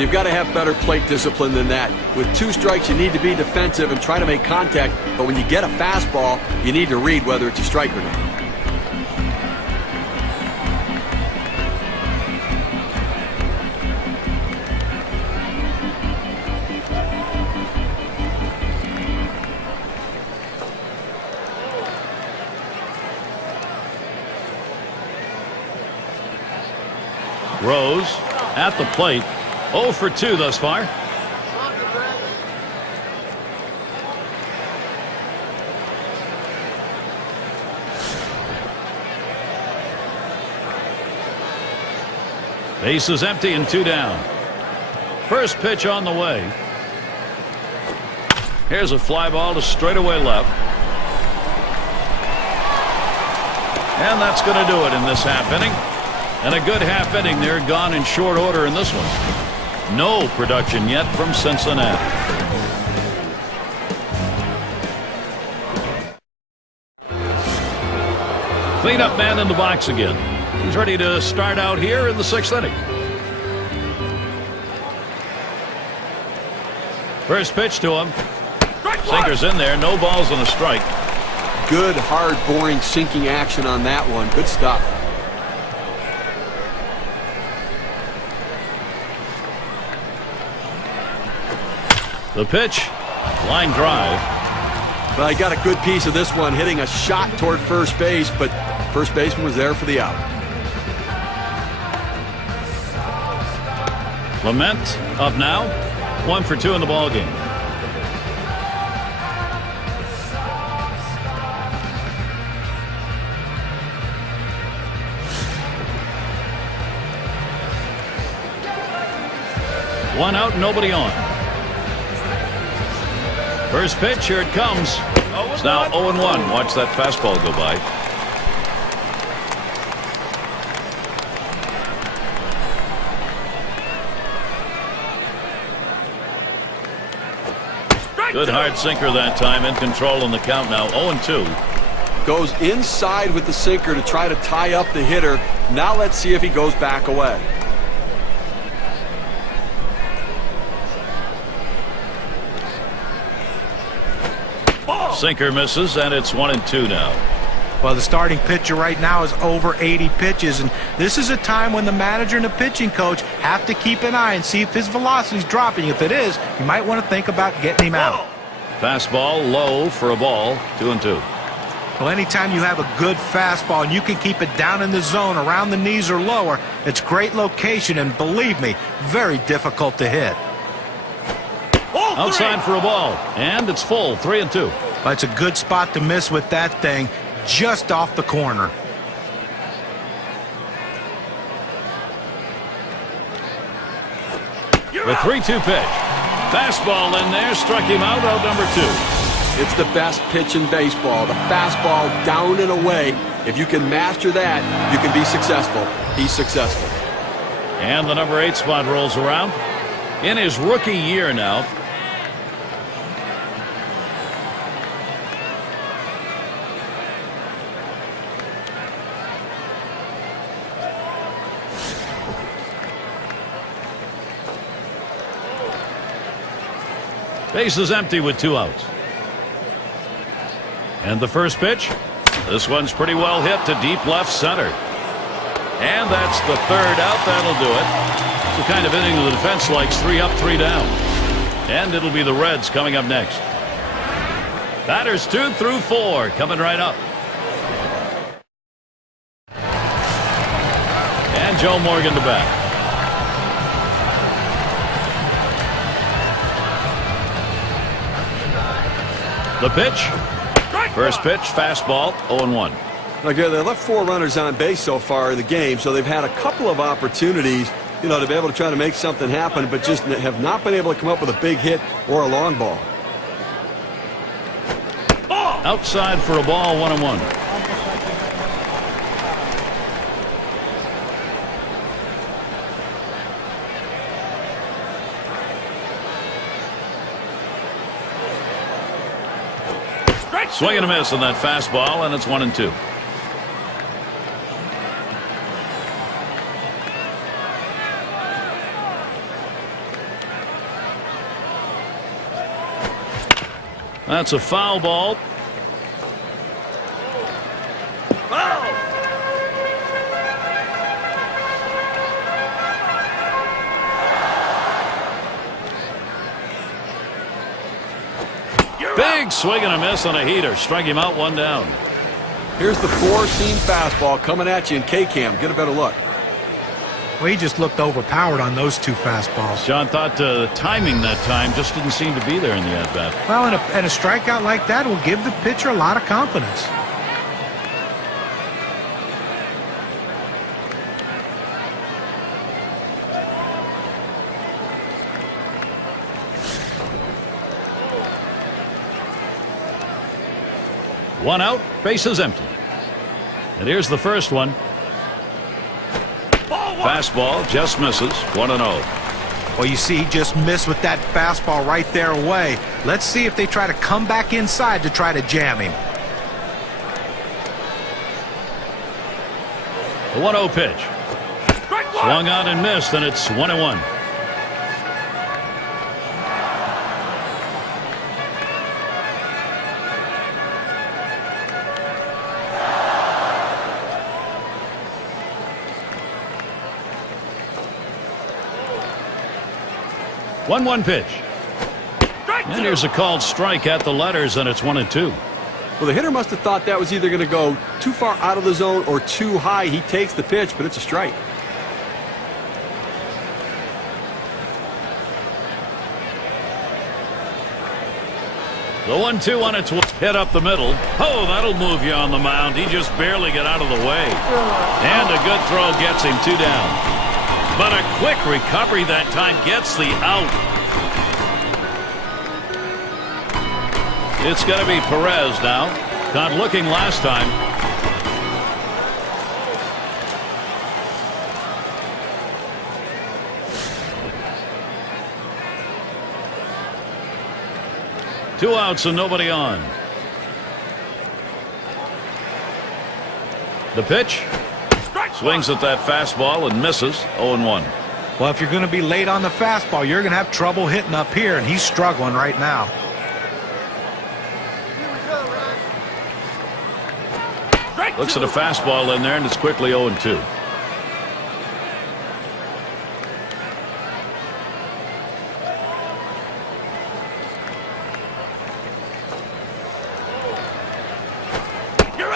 You've got to have better plate discipline than that. With 2 strikes, you need to be defensive and try to make contact, but when you get a fastball, you need to read whether it's a strike or not. Rose at the plate. 0 for 2 thus far. Base is empty and 2 down. First pitch on the way. Here's a fly ball to straightaway left. And that's going to do it in this half inning. And a good half inning there, gone in short order in this one. No production yet from Cincinnati. Cleanup man in the box again. He's ready to start out here in the 6th inning. First pitch to him. Sinker's in there. No balls and a strike. Good, hard, boring, sinking action on that one. Good stuff. The pitch, line drive. But I got a good piece of this one, hitting a shot toward first base, but first baseman was there for the out. Clement up now, 1 for 2 in the ball game. One out, nobody on. First pitch, here it comes. It's now 0-1. Watch that fastball go by. Good hard sinker that time, in control in the count now. 0-2. Goes inside with the sinker to try to tie up the hitter. Now let's see if he goes back away. Sinker misses, and it's 1-2 now. Well, the starting pitcher right now is over 80 pitches, and this is a time when the manager and the pitching coach have to keep an eye and see if his velocity is dropping. If it is, you might want to think about getting him out. Fastball low for a ball. 2-2. Well, anytime you have a good fastball and you can keep it down in the zone around the knees or lower, it's great location, and believe me, very difficult to hit. Outside for a ball, and it's full. 3-2. Well, it's a good spot to miss with that thing, just off the corner. The 3-2 pitch. Fastball in there, struck him out number 2. It's the best pitch in baseball. The fastball down and away. If you can master that, you can be successful. He's successful. And the number 8 spot rolls around. In his rookie year now. Base is empty with 2 outs. And the first pitch. This one's pretty well hit to deep left center. And that's the 3rd out. That'll do it. It's the kind of inning the defense likes. 3 up, 3 down. And it'll be the Reds coming up next. Batters 2 through 4 coming right up. And Joe Morgan to bat. The pitch. First pitch, fastball, 0-1. Okay, they left 4 runners on base so far in the game, so they've had a couple of opportunities, to be able to try to make something happen, but just have not been able to come up with a big hit or a long ball. Outside for a ball, 1-1. Swing and a miss on that fastball, and it's 1-2. That's a foul ball. Big swing and a miss on a heater. Strike him out, 1 down. Here's the 4-seam fastball coming at you in K-Cam. Get a better look. Well, he just looked overpowered on those 2 fastballs. John thought the timing that time just didn't seem to be there in the at-bat. Well, and a strikeout like that will give the pitcher a lot of confidence. One out, base is empty. And here's the first one. Fastball just misses. 1-0. Well, you see, he just missed with that fastball right there away. Let's see if they try to come back inside to try to jam him. The 1-0 pitch. Swung out and missed, and it's 1-1. One pitch. And here's a called strike at the letters, and it's 1-2. Well, the hitter must have thought that was either going to go too far out of the zone or too high. He takes the pitch, but it's a strike. The 1-2 on its hit up the middle. Oh, that'll move you on the mound. He just barely got out of the way. And a good throw gets him 2 down. But a quick recovery that time gets the out. It's going to be Perez now. Not looking last time. 2 outs and nobody on. The pitch. Swings at that fastball and misses. 0-1. Well, if you're going to be late on the fastball, you're going to have trouble hitting up here, and he's struggling right now. Looks at a fastball in there, and it's quickly 0-2.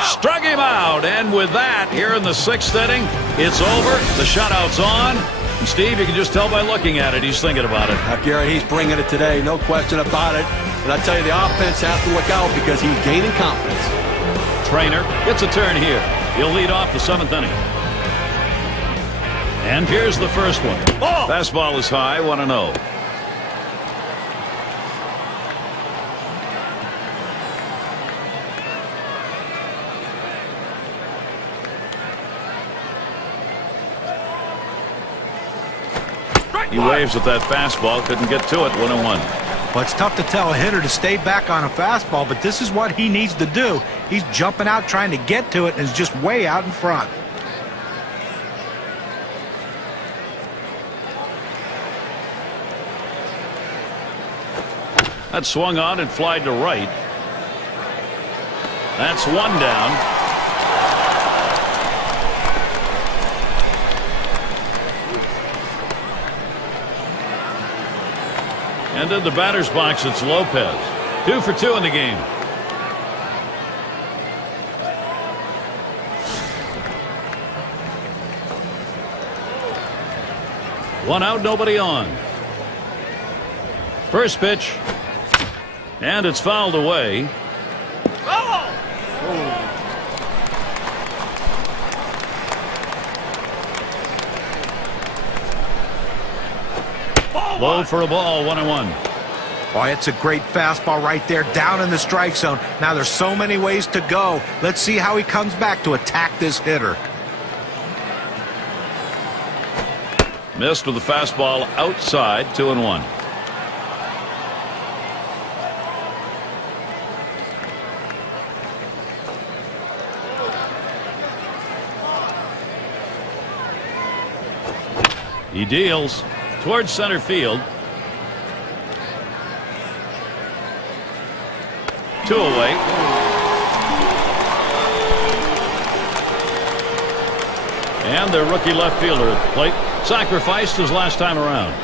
Struck him out, and with that, here in the 6th inning, it's over. The shutout's on. And Steve, you can just tell by looking at it, he's thinking about it. Garrett, he's bringing it today, no question about it. And I tell you, the offense has to look out because he's gaining confidence. Trainer gets a turn here. He'll lead off the 7th inning. And here's the first one. Fastball is high, 1-0. He waves at that fastball, couldn't get to it. 1-1. Well, it's tough to tell a hitter to stay back on a fastball, but this is what he needs to do. He's jumping out trying to get to it and is just way out in front. That swung on and flied to right. That's 1 down. And in the batter's box, it's Lopez. 2 for 2 in the game. One out, nobody on. First pitch. And it's fouled away. Low for a ball, 1-1. Boy, it's a great fastball right there, down in the strike zone. Now there's so many ways to go. Let's see how he comes back to attack this hitter. Missed with the fastball outside, 2-1. He deals towards center field. 2 away. And their rookie left fielder at the plate sacrificed his last time around.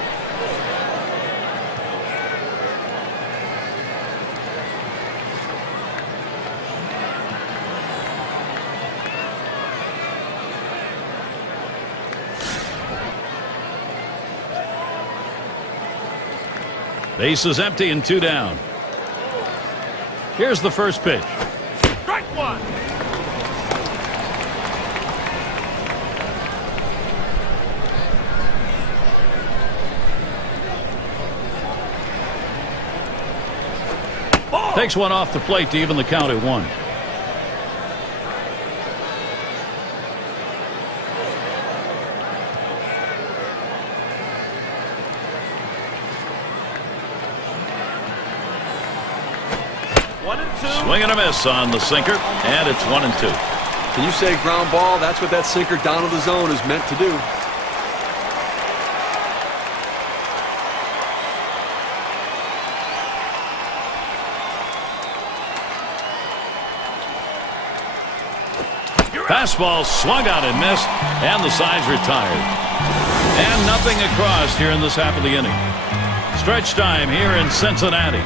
Base is empty and 2 down. Here's the first pitch. Strike 1. Takes one off the plate to even the count at 1. Swing and a miss on the sinker, and it's 1-2. Can you say ground ball? That's what that sinker down to the zone is meant to do. Fastball swung out and missed, and the side's retired. And nothing across here in this half of the inning. Stretch time here in Cincinnati.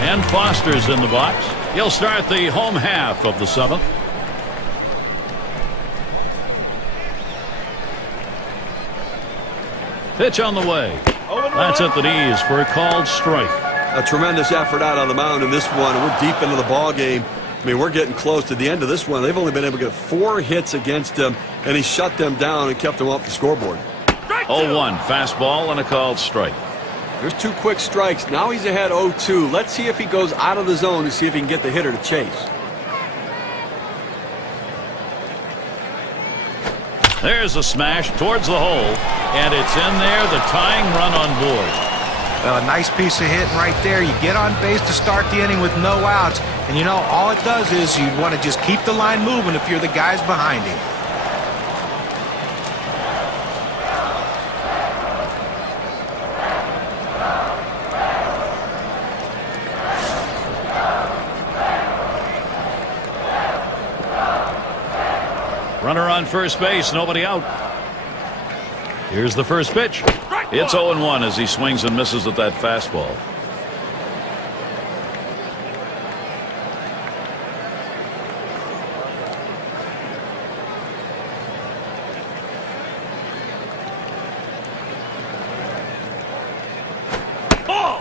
And Foster's in the box. He'll start the home half of the 7th. Pitch on the way. That's at the knees for a called strike. A tremendous effort out on the mound in this one. We're deep into the ball game. I mean, we're getting close to the end of this one. They've only been able to get 4 hits against him, and he shut them down and kept them off the scoreboard. 0-1 fastball and a called strike. There's 2 quick strikes. Now he's ahead 0-2. Let's see if he goes out of the zone to see if he can get the hitter to chase. There's a smash towards the hole, and it's in there, the tying run on board. Well, a nice piece of hitting right there. You get on base to start the inning with no outs. And, you know, all it does is you want to just keep the line moving if you're the guys behind him. Runner on first base, nobody out. Here's the first pitch. It's 0-1 as he swings and misses at that fastball.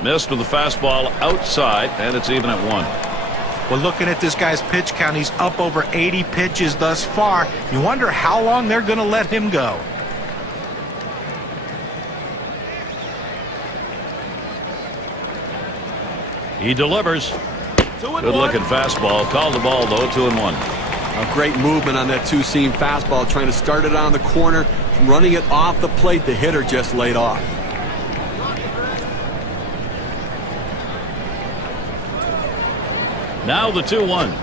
Missed with the fastball outside, and it's even at 1. Well, looking at this guy's pitch count, he's up over 80 pitches thus far. You wonder how long they're going to let him go. He delivers. Good-looking fastball. Called the ball, though. 2-1. A great movement on that two-seam fastball, trying to start it on the corner, running it off the plate. The hitter just laid off. Now the 2-1.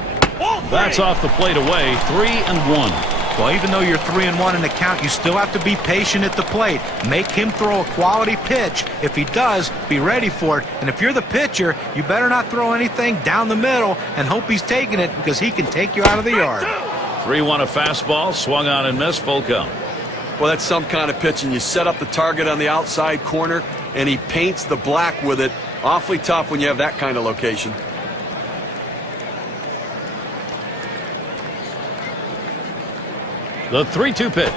That's off the plate away. 3-1. Well, even though you're 3-1 in the count, you still have to be patient at the plate. Make him throw a quality pitch. If he does, be ready for it. And if you're the pitcher, you better not throw anything down the middle and hope he's taking it, because he can take you out of the yard. 3-1 a fastball. Swung on and missed. Full count. Well, that's some kind of pitching. You set up the target on the outside corner, and he paints the black with it. Awfully tough when you have that kind of location. The 3-2 pitch.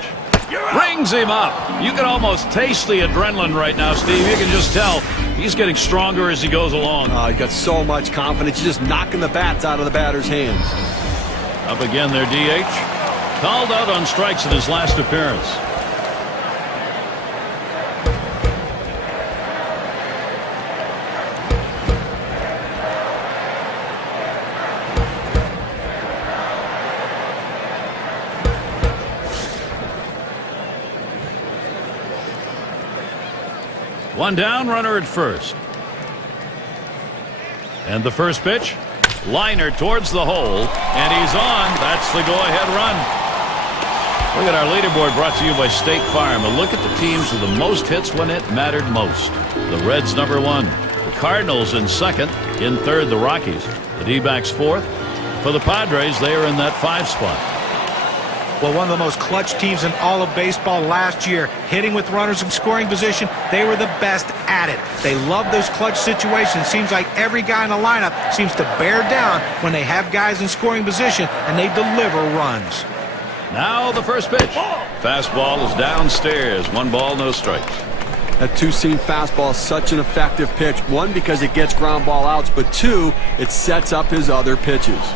Brings him up. You can almost taste the adrenaline right now, Steve. You can just tell he's getting stronger as he goes along. He's got so much confidence. He's just knocking the bats out of the batter's hands. Up again their DH. Called out on strikes in his last appearance. One down, runner at first. And the first pitch, liner towards the hole, and he's on. That's the go-ahead run. Look at our leaderboard, brought to you by State Farm. A look at the teams with the most hits when it mattered most. The Reds #1, the Cardinals in second, in third the Rockies, the D-backs fourth. For the Padres, they are in that 5 spot. Well, one of the most clutch teams in all of baseball last year, hitting with runners in scoring position. They were the best at it. They love those clutch situations. Seems like every guy in the lineup seems to bear down when they have guys in scoring position, and they deliver runs. Now the first pitch. Fastball is downstairs. 1 ball, no strikes. That two-seam fastball is such an effective pitch. 1, because it gets ground ball outs, but 2, it sets up his other pitches.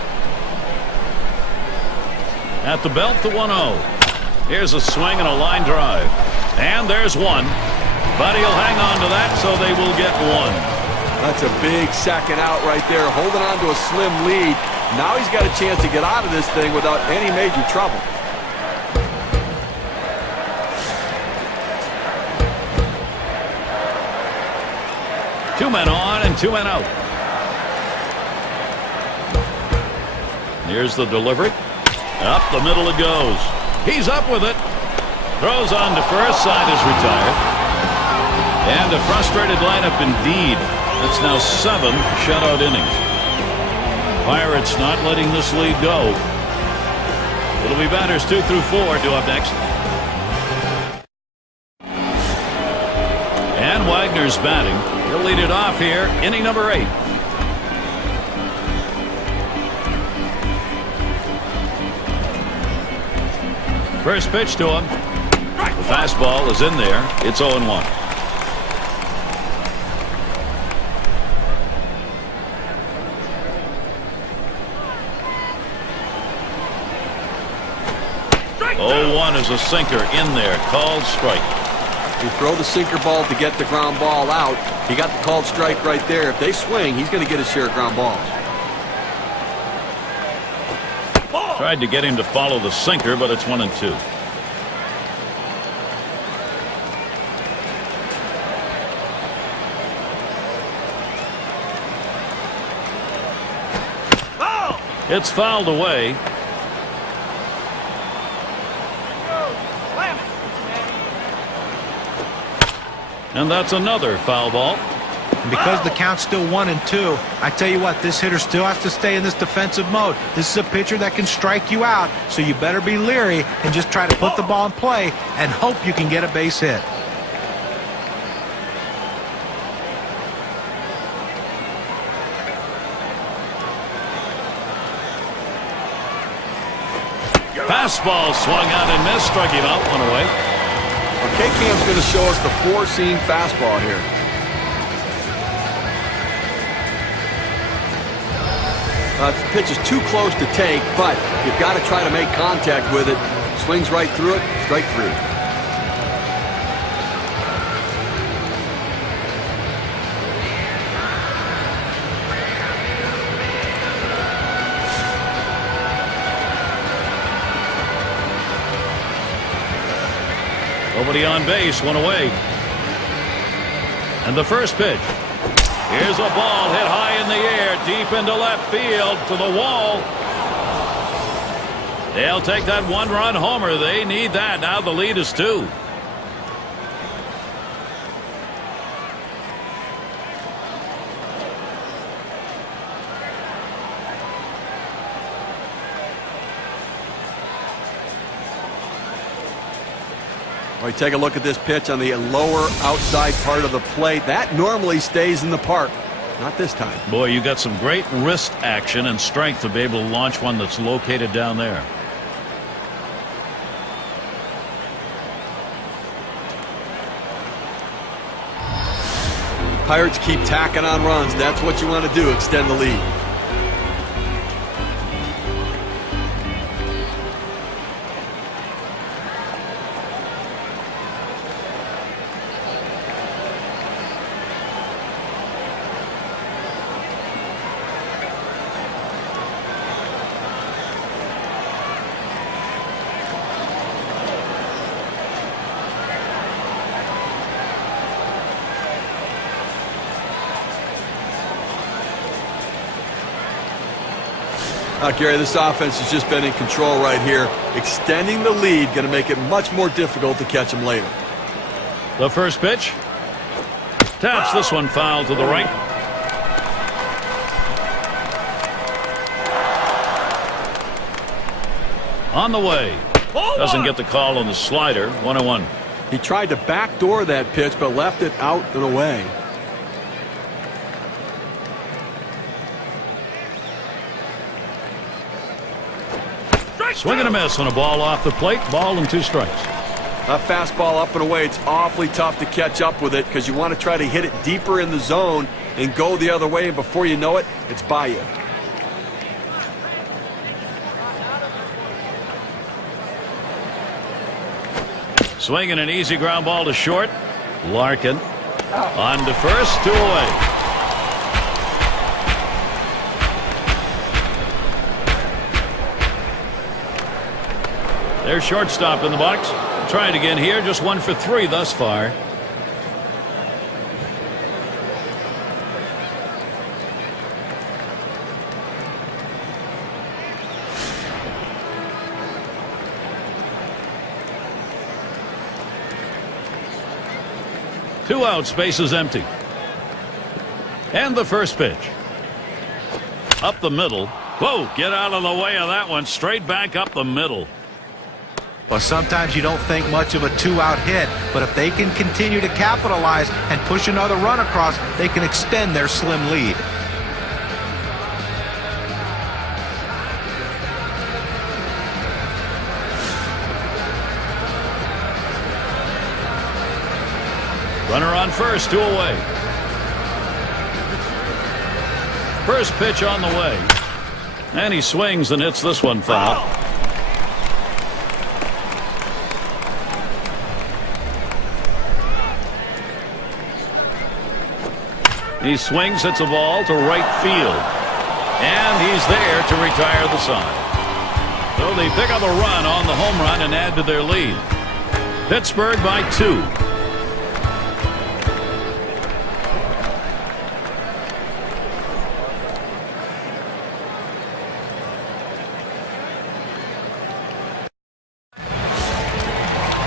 At the belt, the 1-0. Here's a swing and a line drive. And there's 1. But he'll hang on to that, so they will get 1. That's a big second out right there, holding on to a slim lead. Now he's got a chance to get out of this thing without any major trouble. Two men on and 2 men out. Here's the delivery. Up the middle it goes. He's up with it. Throws on to first. Side is retired. And a frustrated lineup indeed. It's now 7 shutout innings. Pirates not letting this lead go. It'll be batters 2 through 4 due up next. And Wagner's batting. He'll lead it off here. Inning number 8. First pitch to him. The fastball is in there. It's 0-1. Oh, 0-1 is a sinker in there. Called strike. You throw the sinker ball to get the ground ball out. He got the called strike right there. If they swing, he's going to get his share of ground balls. Tried to get him to follow the sinker, but it's 1-2. It's fouled away. And that's another foul ball. And because the count's still 1-2, I tell you what, this hitter still has to stay in this defensive mode. This is a pitcher that can strike you out, so you better be leery and just try to put the ball in play and hope you can get a base hit. Fastball swung out and missed, struck him out, one away. Well, K-Cam's going to show us the four-seam fastball here. The pitch is too close to take, but you've got to try to make contact with it. Swings right through it, strike three. Nobody on base, one away. And the first pitch. Here's a ball hit high in the air, deep into left field, to the wall. They'll take that one-run homer. They need that. Now the lead is 2. All right, take a look at this pitch on the lower outside part of the plate. That normally stays in the park. Not this time. Boy, you got some great wrist action and strength to be able to launch one that's located down there. Pirates keep tacking on runs. That's what you want to do, extend the lead. Gary, this offense has just been in control right here. Extending the lead going to make it much more difficult to catch them later. The first pitch. Taps this one foul to the right. On the way. Doesn't get the call on the slider. 1-1. He tried to backdoor that pitch, but left it out and away. Swing and a miss on a ball off the plate. Ball and 2 strikes. A fastball up and away. It's awfully tough to catch up with it because you want to try to hit it deeper in the zone and go the other way. And before you know it, it's by you. Swinging an easy ground ball to short. Larkin on to first. 2 away. There's shortstop in the box. Trying again here. Just 1 for 3 thus far. Two outs, base is empty. And the first pitch. Up the middle. Whoa, get out of the way of that one. Straight back up the middle. Well, sometimes you don't think much of a 2-out hit, but if they can continue to capitalize and push another run across, they can extend their slim lead. Runner on first, 2 away. First pitch on the way. And he swings and hits this one foul. He swings, hits a ball to right field. And he's there to retire the side. So they pick up a run on the home run and add to their lead. Pittsburgh by 2.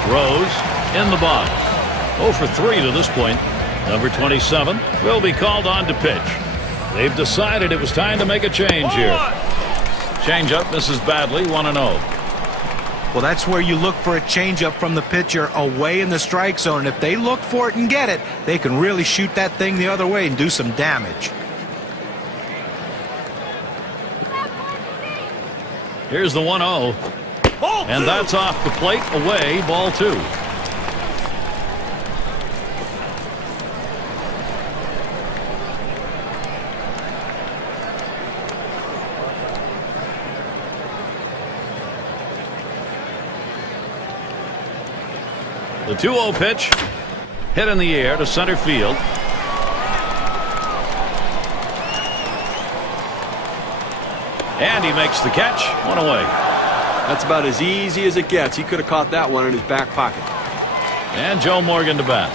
Rose in the box. 0 for 3 to this point. Number 27 will be called on to pitch. They've decided it was time to make a change here. Changeup misses badly, 1-0. Well, that's where you look for a changeup from the pitcher away in the strike zone. And if they look for it and get it, they can really shoot that thing the other way and do some damage. Here's the 1-0. And that's off the plate, away, ball 2. The 2-0 pitch hit in the air to center field. And he makes the catch. 1 away. That's about as easy as it gets. He could have caught that one in his back pocket. And Joe Morgan to bat.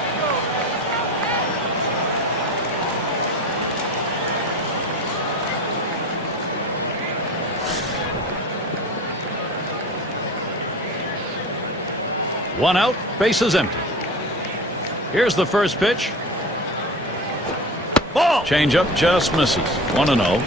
One out, bases empty. Here's the first pitch. Ball. Changeup just misses. 1-0.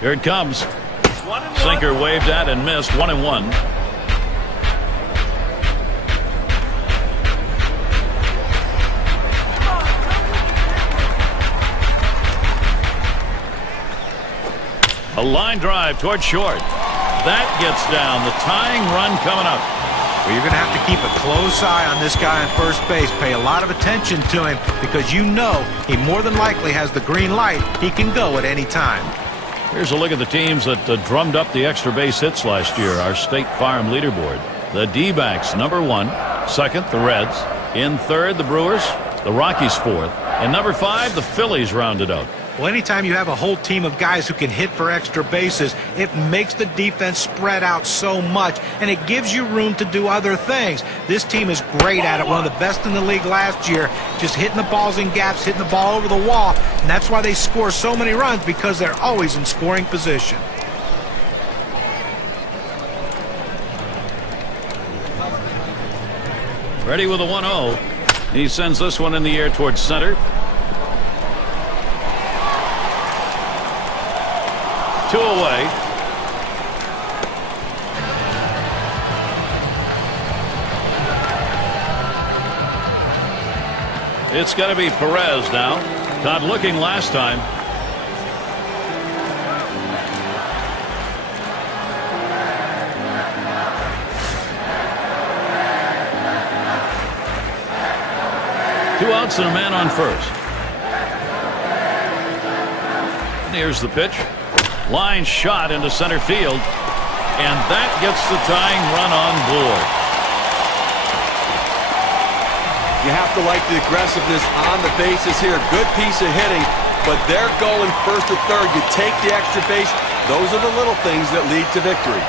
Here it comes. Sinker waved at and missed. 1-1. A line drive toward short. That gets down. The tying run coming up. Well, you're going to have to keep a close eye on this guy on first base. Pay a lot of attention to him because you know he more than likely has the green light. He can go at any time. Here's a look at the teams that drummed up the extra base hits last year. Our State Farm leaderboard. The D-backs, number 1. Second, the Reds. In third, the Brewers. The Rockies, fourth. And number 5, the Phillies rounded out. Well, anytime you have a whole team of guys who can hit for extra bases, it makes the defense spread out so much, and it gives you room to do other things. This team is great at it, one of the best in the league last year, just hitting the balls in gaps, hitting the ball over the wall, and that's why they score so many runs, because they're always in scoring position. Ready with a 1-0. He sends this one in the air towards center. 2 away. It's going to be Perez now. Not looking last time. Two outs and a man on first. Here's the pitch. Line shot into center field, and that gets the tying run on board. You have to like the aggressiveness on the bases here. Good piece of hitting, but they're going first to third. You take the extra base. Those are the little things that lead to victory.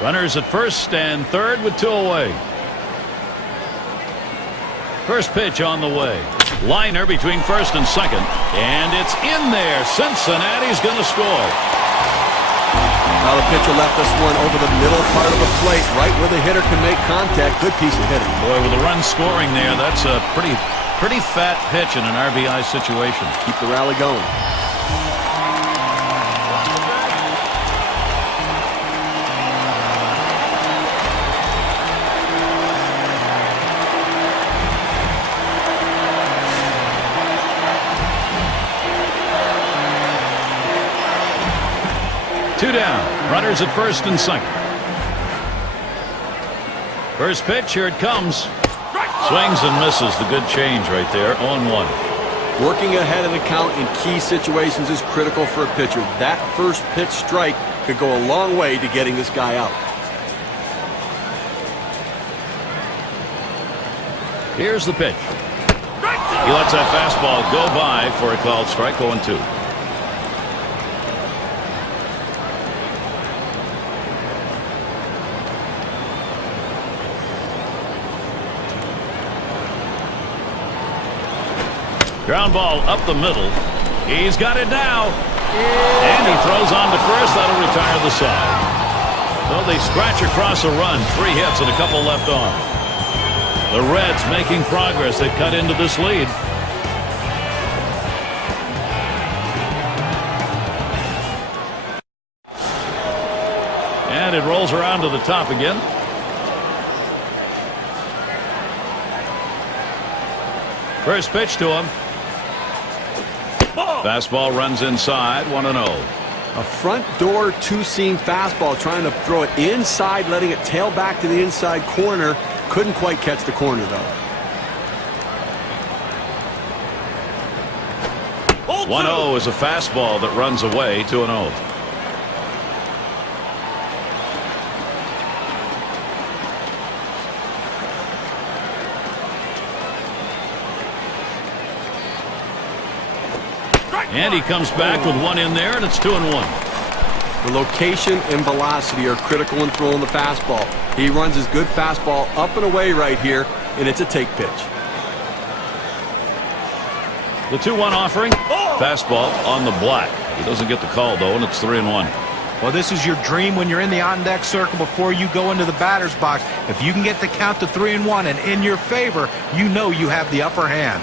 Runners at first and third with 2 away. First pitch on the way. Liner between first and second. And it's in there. Cincinnati's going to score. Now the pitcher left this one over the middle part of the plate, right where the hitter can make contact. Good piece of hitting. Boy, with the run scoring there, that's a pretty fat pitch in an RBI situation. Keep the rally going. Two down. Runners at first and second. First pitch, here it comes. Swings and misses. The good change right there. 0-1. Working ahead of the count in key situations is critical for a pitcher. That first pitch strike could go a long way to getting this guy out. Here's the pitch. He lets that fastball go by for a called strike. 0-2. Ground ball up the middle. He's got it now. And he throws on to first. That'll retire the side. Well, they scratch across a run. 3 hits and a couple left on. The Reds making progress. They cut into this lead. And it rolls around to the top again. First pitch to him. Fastball runs inside. 1-0. A front door two-seam fastball, trying to throw it inside, letting it tail back to the inside corner. Couldn't quite catch the corner, though. 1-0 is a fastball that runs away. 2-0. And he comes back with one in there, and it's 2-1. The location and velocity are critical in throwing the fastball. He runs his good fastball up and away right here, and it's a take pitch. The 2-1 offering. Fastball on the black. He doesn't get the call, though, and it's 3-1. Well, this is your dream when you're in the on-deck circle before you go into the batter's box. If you can get the count to 3-1 and in your favor, you know you have the upper hand.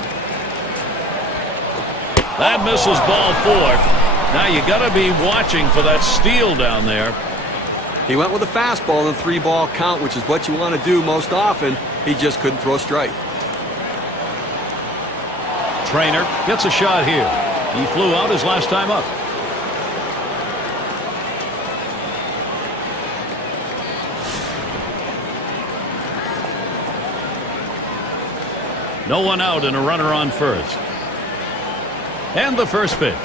That misses ball 4. Now you got to be watching for that steal down there. He went with a fastball in a 3-ball count, which is what you want to do most often. He just couldn't throw a strike. Trainer gets a shot here. He flew out his last time up. No one out and a runner on first. And the first pitch.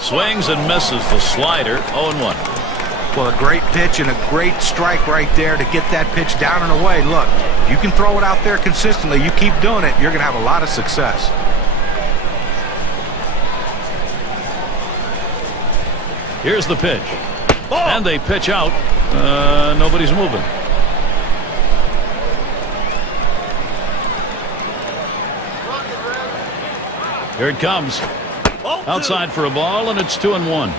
Swings and misses the slider. 0-1. Well, a great pitch and a great strike right there to get that pitch down and away. Look, if you can throw it out there consistently, you keep doing it, you're going to have a lot of success. Here's the pitch. And they pitch out. Nobody's moving. Here it comes. Outside for a ball, and it's 2-1.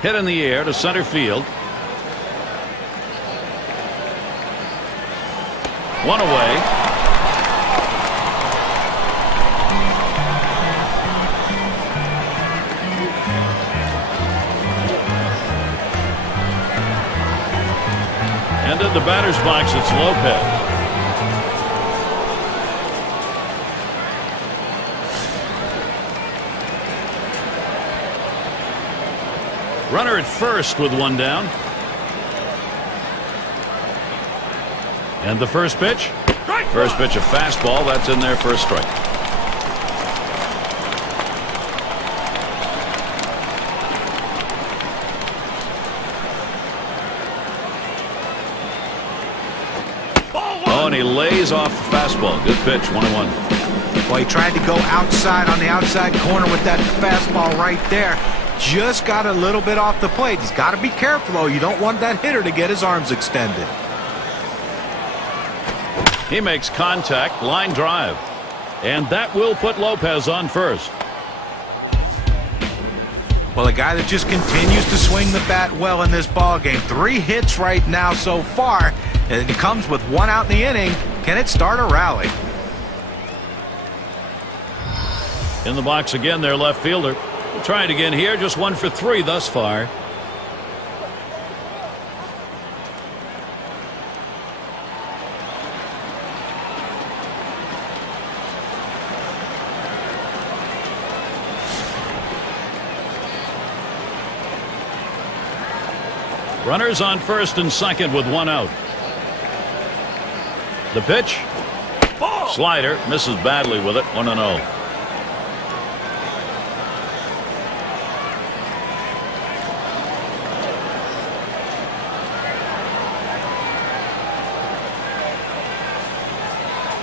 Hit in the air to center field. One away. And in the batter's box, it's Lopez. Runner at first with one down. And the first pitch? First pitch, a fastball. That's in there for a strike. And he lays off the fastball. Good pitch. 1-1. Well, he tried to go outside on the outside corner with that fastball right there. Just got a little bit off the plate. He's got to be careful, though. You don't want that hitter to get his arms extended. He makes contact. Line drive. And that will put Lopez on first. Well, a guy that just continues to swing the bat well in this ball game. 3 hits right now so far. And it comes with 1 out in the inning. Can it start a rally? In the box again, their left fielder. Trying again here. Just 1 for 3 thus far. Runners on first and second with 1 out. The pitch. Slider misses badly with it. 1-0.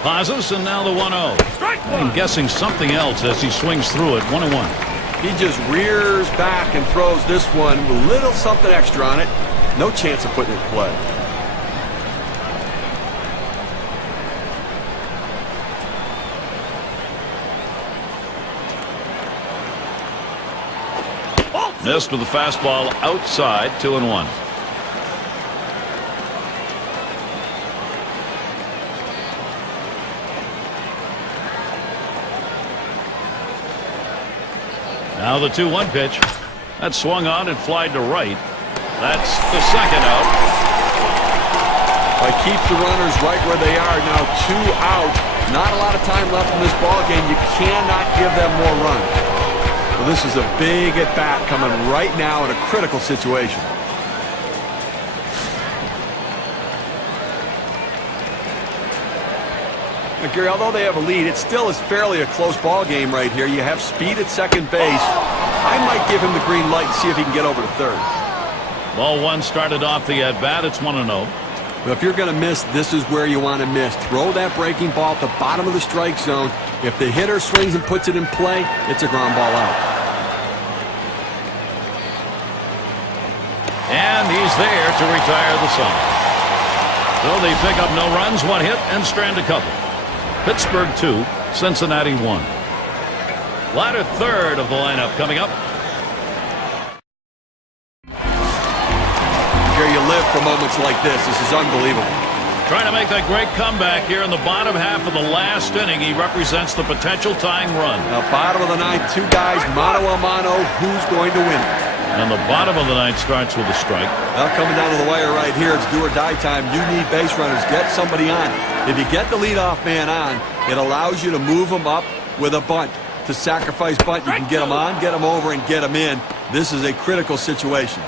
Pauses, and now the 1-0. I'm guessing something else as he swings through it. 1-1. He just rears back and throws this one with a little something extra on it. No chance of putting it in play. Missed with the fastball outside. 2-1. Now the 2-1 pitch. That swung on and flied to right. That's the second out. Keeps the runners right where they are. Now 2 out. Not a lot of time left in this ball game. You cannot give them more runs. Well, this is a big at-bat coming right now in a critical situation. Now, Gary, although they have a lead, it still is fairly a close ball game right here. You have speed at second base. I might give him the green light and see if he can get over to third. Ball one started off the at-bat. It's 1-0. But if you're going to miss, this is where you want to miss. Throw that breaking ball at the bottom of the strike zone. If the hitter swings and puts it in play, it's a ground ball out. And he's there to retire the side. So they pick up no runs, 1 hit, and strand a couple. Pittsburgh 2, Cincinnati 1. Latter third of the lineup coming up. Here you live for moments like this. This is unbelievable. Trying to make that great comeback here in the bottom half of the last inning. He represents the potential tying run. Now, bottom of the ninth, 2 guys, mano a mano. Who's going to win? And the bottom of the ninth starts with a strike. Now, coming down to the wire right here, it's do or die time. You need base runners. Get somebody on. If you get the leadoff man on, it allows you to move him up with a bunt. To sacrifice bunt, you can get him on, get him over, and get him in. This is a critical situation.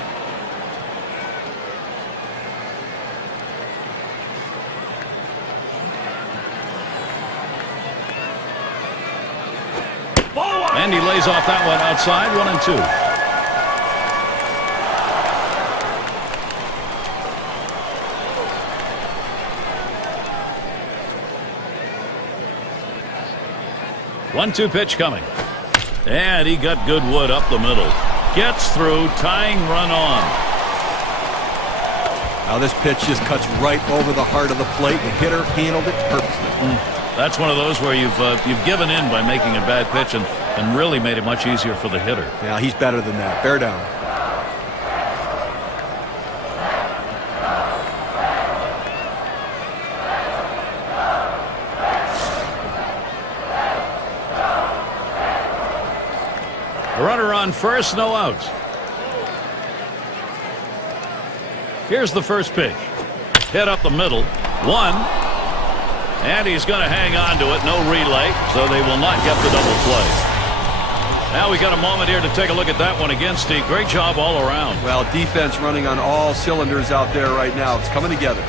And he lays off that one outside. 1-2. One-two pitch coming. And he got good wood up the middle. Gets through, tying run on. Now this pitch just cuts right over the heart of the plate. The hitter handled it perfectly. That's one of those where you've given in by making a bad pitch and really made it much easier for the hitter. Yeah, he's better than that. Bear down. A runner on first, no outs. Here's the first pitch. Hit up the middle. 1. And he's going to hang on to it. No relay, so they will not get the double play. Now we got a moment here to take a look at that one again, Steve. Great job all around. Well, defense running on all cylinders out there right now. It's coming together.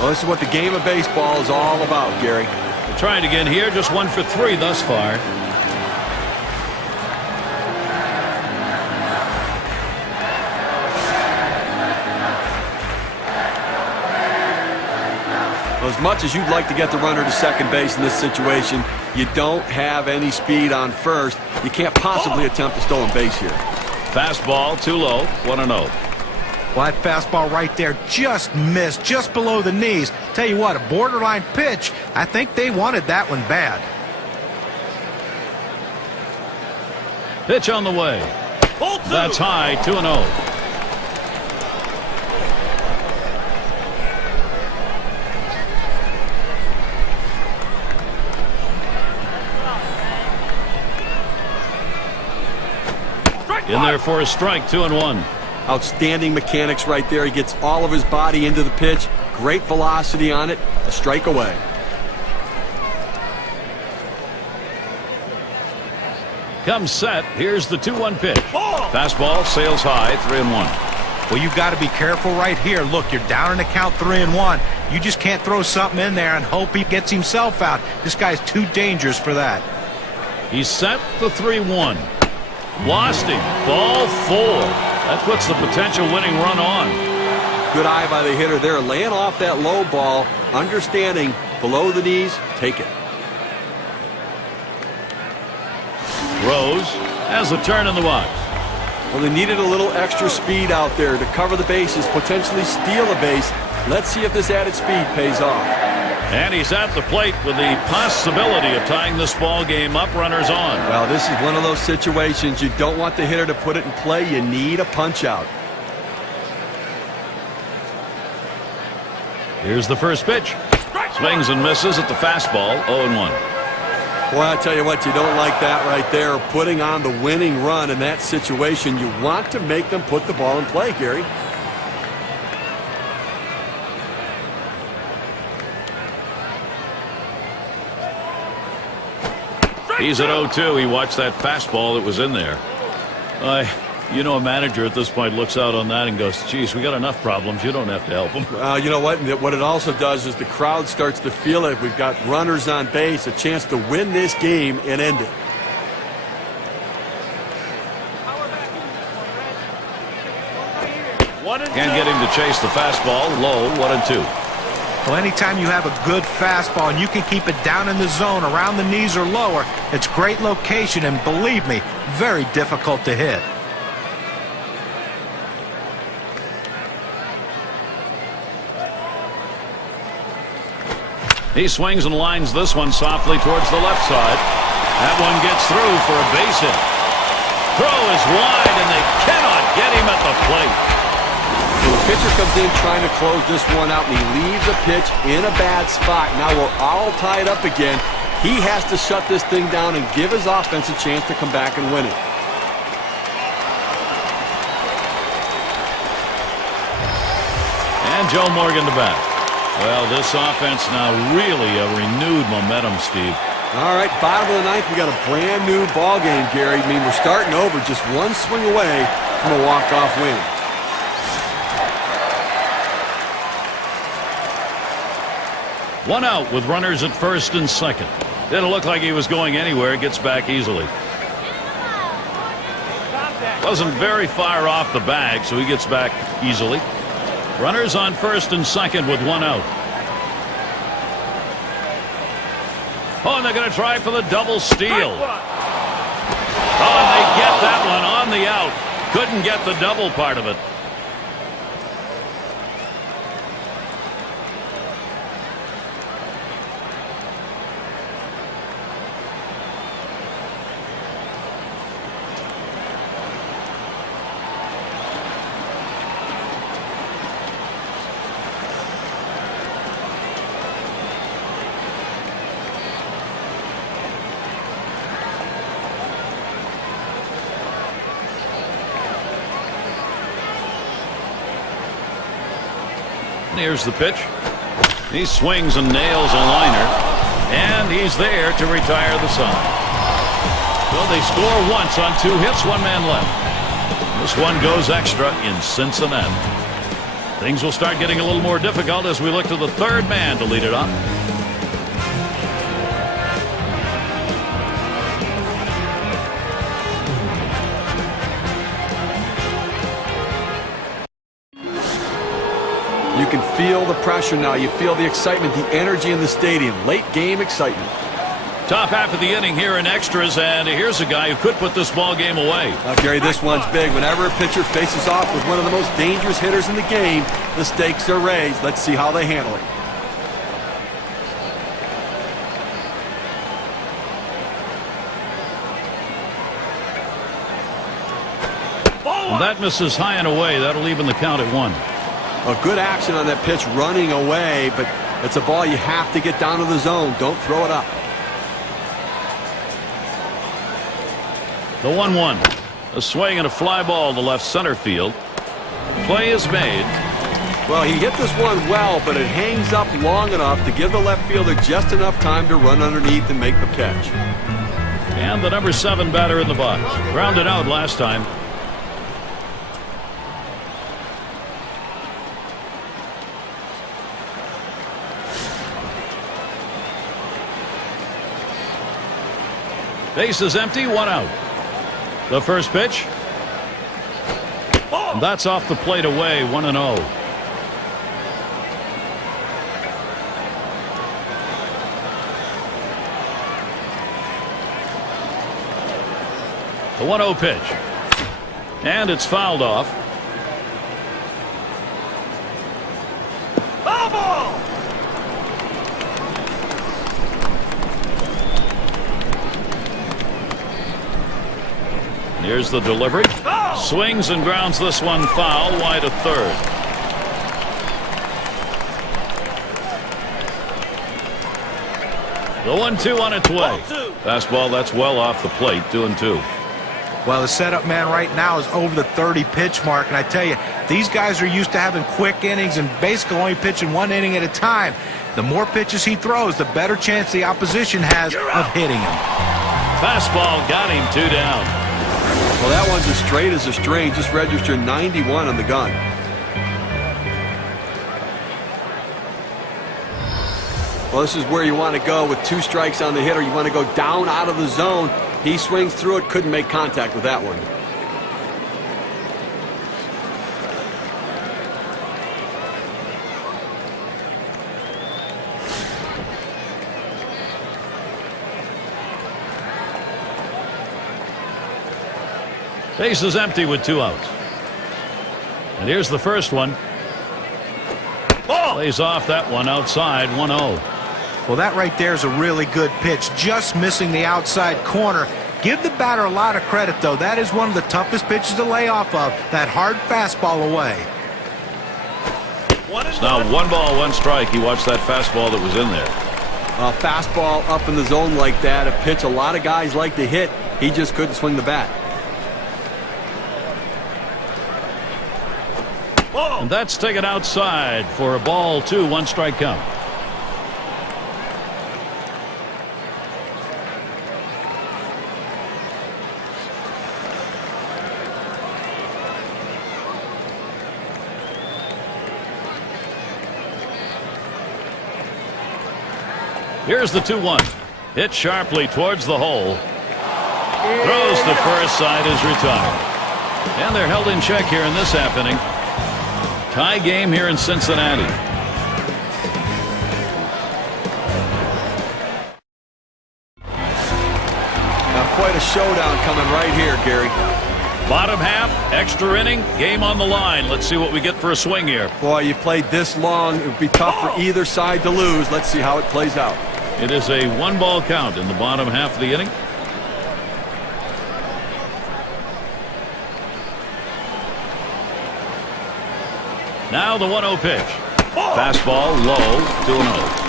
Well, this is what the game of baseball is all about, Gary. They're trying again here. Just 1 for 3 thus far. As much as you'd like to get the runner to second base in this situation, you don't have any speed on first. You can't possibly attempt a stolen base here. Fastball too low. 1-0. Well, that fastball right there just missed, just below the knees. Tell you what, a borderline pitch. I think they wanted that one bad. Pitch on the way. That's high. 2-0. In there for a strike. 2-1. Outstanding mechanics right there. He gets all of his body into the pitch. Great velocity on it. A strike away. Comes set. Here's the 2-1 pitch. Fastball sails high. 3-1. Well, you've got to be careful right here. Look, you're down in the count 3-1. You just can't throw something in there and hope he gets himself out. This guy's too dangerous for that. He's set the 3-1. Lost him. Ball 4. That puts the potential winning run on. Good eye by the hitter there, laying off that low ball. understanding below the knees, take it. Rose has a turn in the box. Well, they needed a little extra speed out there to cover the bases, potentially steal a base. Let's see if this added speed pays off. And he's at the plate with the possibility of tying this ball game up, runners on. Well, this is one of those situations you don't want the hitter to put it in play. You need a punch out. Here's the first pitch. Swings and misses at the fastball, 0-1. Boy, I tell you what, you don't like that right there. Putting on the winning run in that situation, you want to make them put the ball in play, Gary. He's at 0-2. He watched that fastball that was in there. You know, a manager at this point looks out on that and goes, geez, we got enough problems. You don't have to help them. You know what? What it also does is the crowd starts to feel it. We've got runners on base, a chance to win this game and end it. Can't get him to chase the fastball. Low, 1-2. Well, anytime you have a good fastball and you can keep it down in the zone around the knees or lower, it's great location and, believe me, very difficult to hit. He swings and lines this one softly towards the left side. That one gets through for a base hit. Throw is wide, and they cannot get him at the plate. So the pitcher comes in trying to close this one out, and he leaves a pitch in a bad spot. Now we're all tied up again. He has to shut this thing down and give his offense a chance to come back and win it. And Joe Morgan to bat. Well, this offense now really a renewed momentum, Steve. All right, bottom of the ninth, we got a brand new ball game, Gary. I mean, we're starting over, just one swing away from a walk-off win. One out with runners at first and second. Didn't look like he was going anywhere. Gets back easily. Wasn't very far off the bag, so he gets back easily. Runners on first and second with one out. Oh, and they're going to try for the double steal. Oh, and they get that one on the out. Couldn't get the double part of it. Here's the pitch. He swings and nails a liner, and he's there to retire the side. Well, they score once on 2 hits, 1 man left. This one goes extra in Cincinnati. Things will start getting a little more difficult as we look to the third man to lead it off. You can feel the pressure now. You feel the excitement, the energy in the stadium. Late game excitement. Top half of the inning here in extras, and here's a guy who could put this ball game away. Gary, this one's big. Whenever a pitcher faces off with one of the most dangerous hitters in the game, the stakes are raised. Let's see how they handle it. And that misses high and away. That'll even the count at 1. A good action on that pitch running away, but it's a ball you have to get down to the zone. Don't throw it up. The 1-1. A swing and a fly ball to left center field. Play is made. Well, he hit this one well, but it hangs up long enough to give the left fielder just enough time to run underneath and make the catch. And the number 7 batter in the box. Grounded out last time. Base is empty, 1 out. The first pitch. And that's off the plate away, 1-0. The 1-0 pitch. And it's fouled off. Foul ball! Here's the delivery. Foul! Swings and grounds this one foul, wide of third. The 1-2 on its way. Fastball that's well off the plate, 2-2. Well, the setup man right now is over the 30 pitch mark, and I tell you, these guys are used to having quick innings and basically only pitching 1 inning at a time. The more pitches he throws, the better chance the opposition has of hitting him. Fastball got him, 2 down. Well, that one's as straight as a string. Just registered 91 on the gun. Well, this is where you want to go with 2 strikes on the hitter. You want to go down out of the zone. He swings through it, couldn't make contact with that one. Base is empty with 2 outs. And here's the first one. Lays off that one outside, 1-0. Well, that right there is a really good pitch, just missing the outside corner. Give the batter a lot of credit, though. That is one of the toughest pitches to lay off of, that hard fastball away. It's now 1 ball, 1 strike. He watched that fastball that was in there. A fastball up in the zone like that, a pitch a lot of guys like to hit. He just couldn't swing the bat. And that's taken outside for a ball 2, 1 strike count. Here's the 2-1. Hit sharply towards the hole. Throws to first, side is retired. And they're held in check here in this half inning. Tie game here in Cincinnati. Now quite a showdown coming right here, Gary. Bottom half, extra inning, game on the line. Let's see what we get for a swing here. Boy, you played this long. It would be tough for either side to lose. Let's see how it plays out. It is a 1 ball count in the bottom half of the inning. Now the 1-0 pitch. Fastball low, 2-0.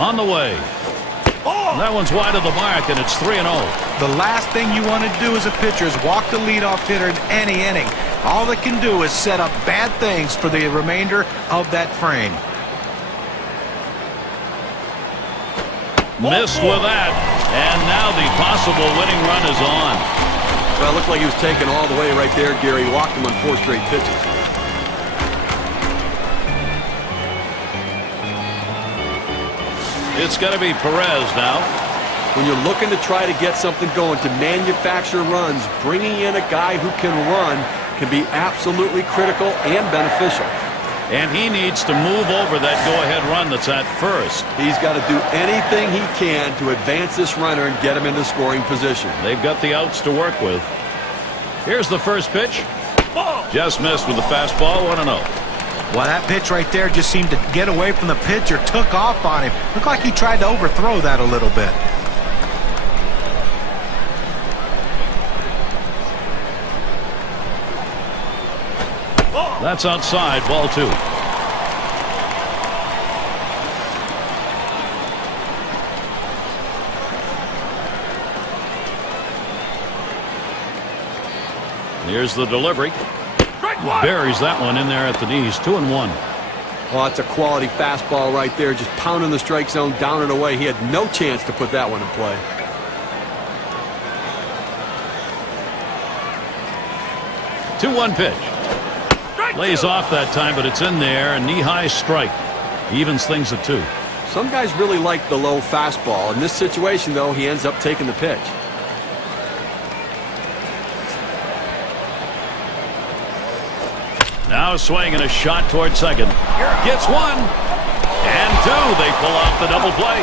On the way. That one's wide of the mark, and it's 3-0. The last thing you want to do as a pitcher is walk the leadoff hitter in any inning. All they can do is set up bad things for the remainder of that frame. Missed with that, and now the possible winning run is on. Well, it looked like he was taken all the way right there, Gary. Walked him on 4 straight pitches. It's going to be Perez now. When you're looking to try to get something going, to manufacture runs, bringing in a guy who can run can be absolutely critical and beneficial. And he needs to move over that go-ahead run that's at first. He's got to do anything he can to advance this runner and get him into scoring position. They've got the outs to work with. Here's the first pitch. Just missed with the fastball, 1-0. Well, that pitch right there just seemed to get away from the pitcher, took off on him. Looked like he tried to overthrow that a little bit. That's outside, ball 2. Here's the delivery. Buries that one in there at the knees, 2-1. Oh, it's a quality fastball right there, just pounding the strike zone down and away. He had no chance to put that one in play. Two-one pitch. Lays off that time, but it's in there. A knee-high strike. Evens things at 2. Some guys really like the low fastball. In this situation, though, he ends up taking the pitch. Now a swing and a shot toward second. Gets one. And two. They pull off the double play.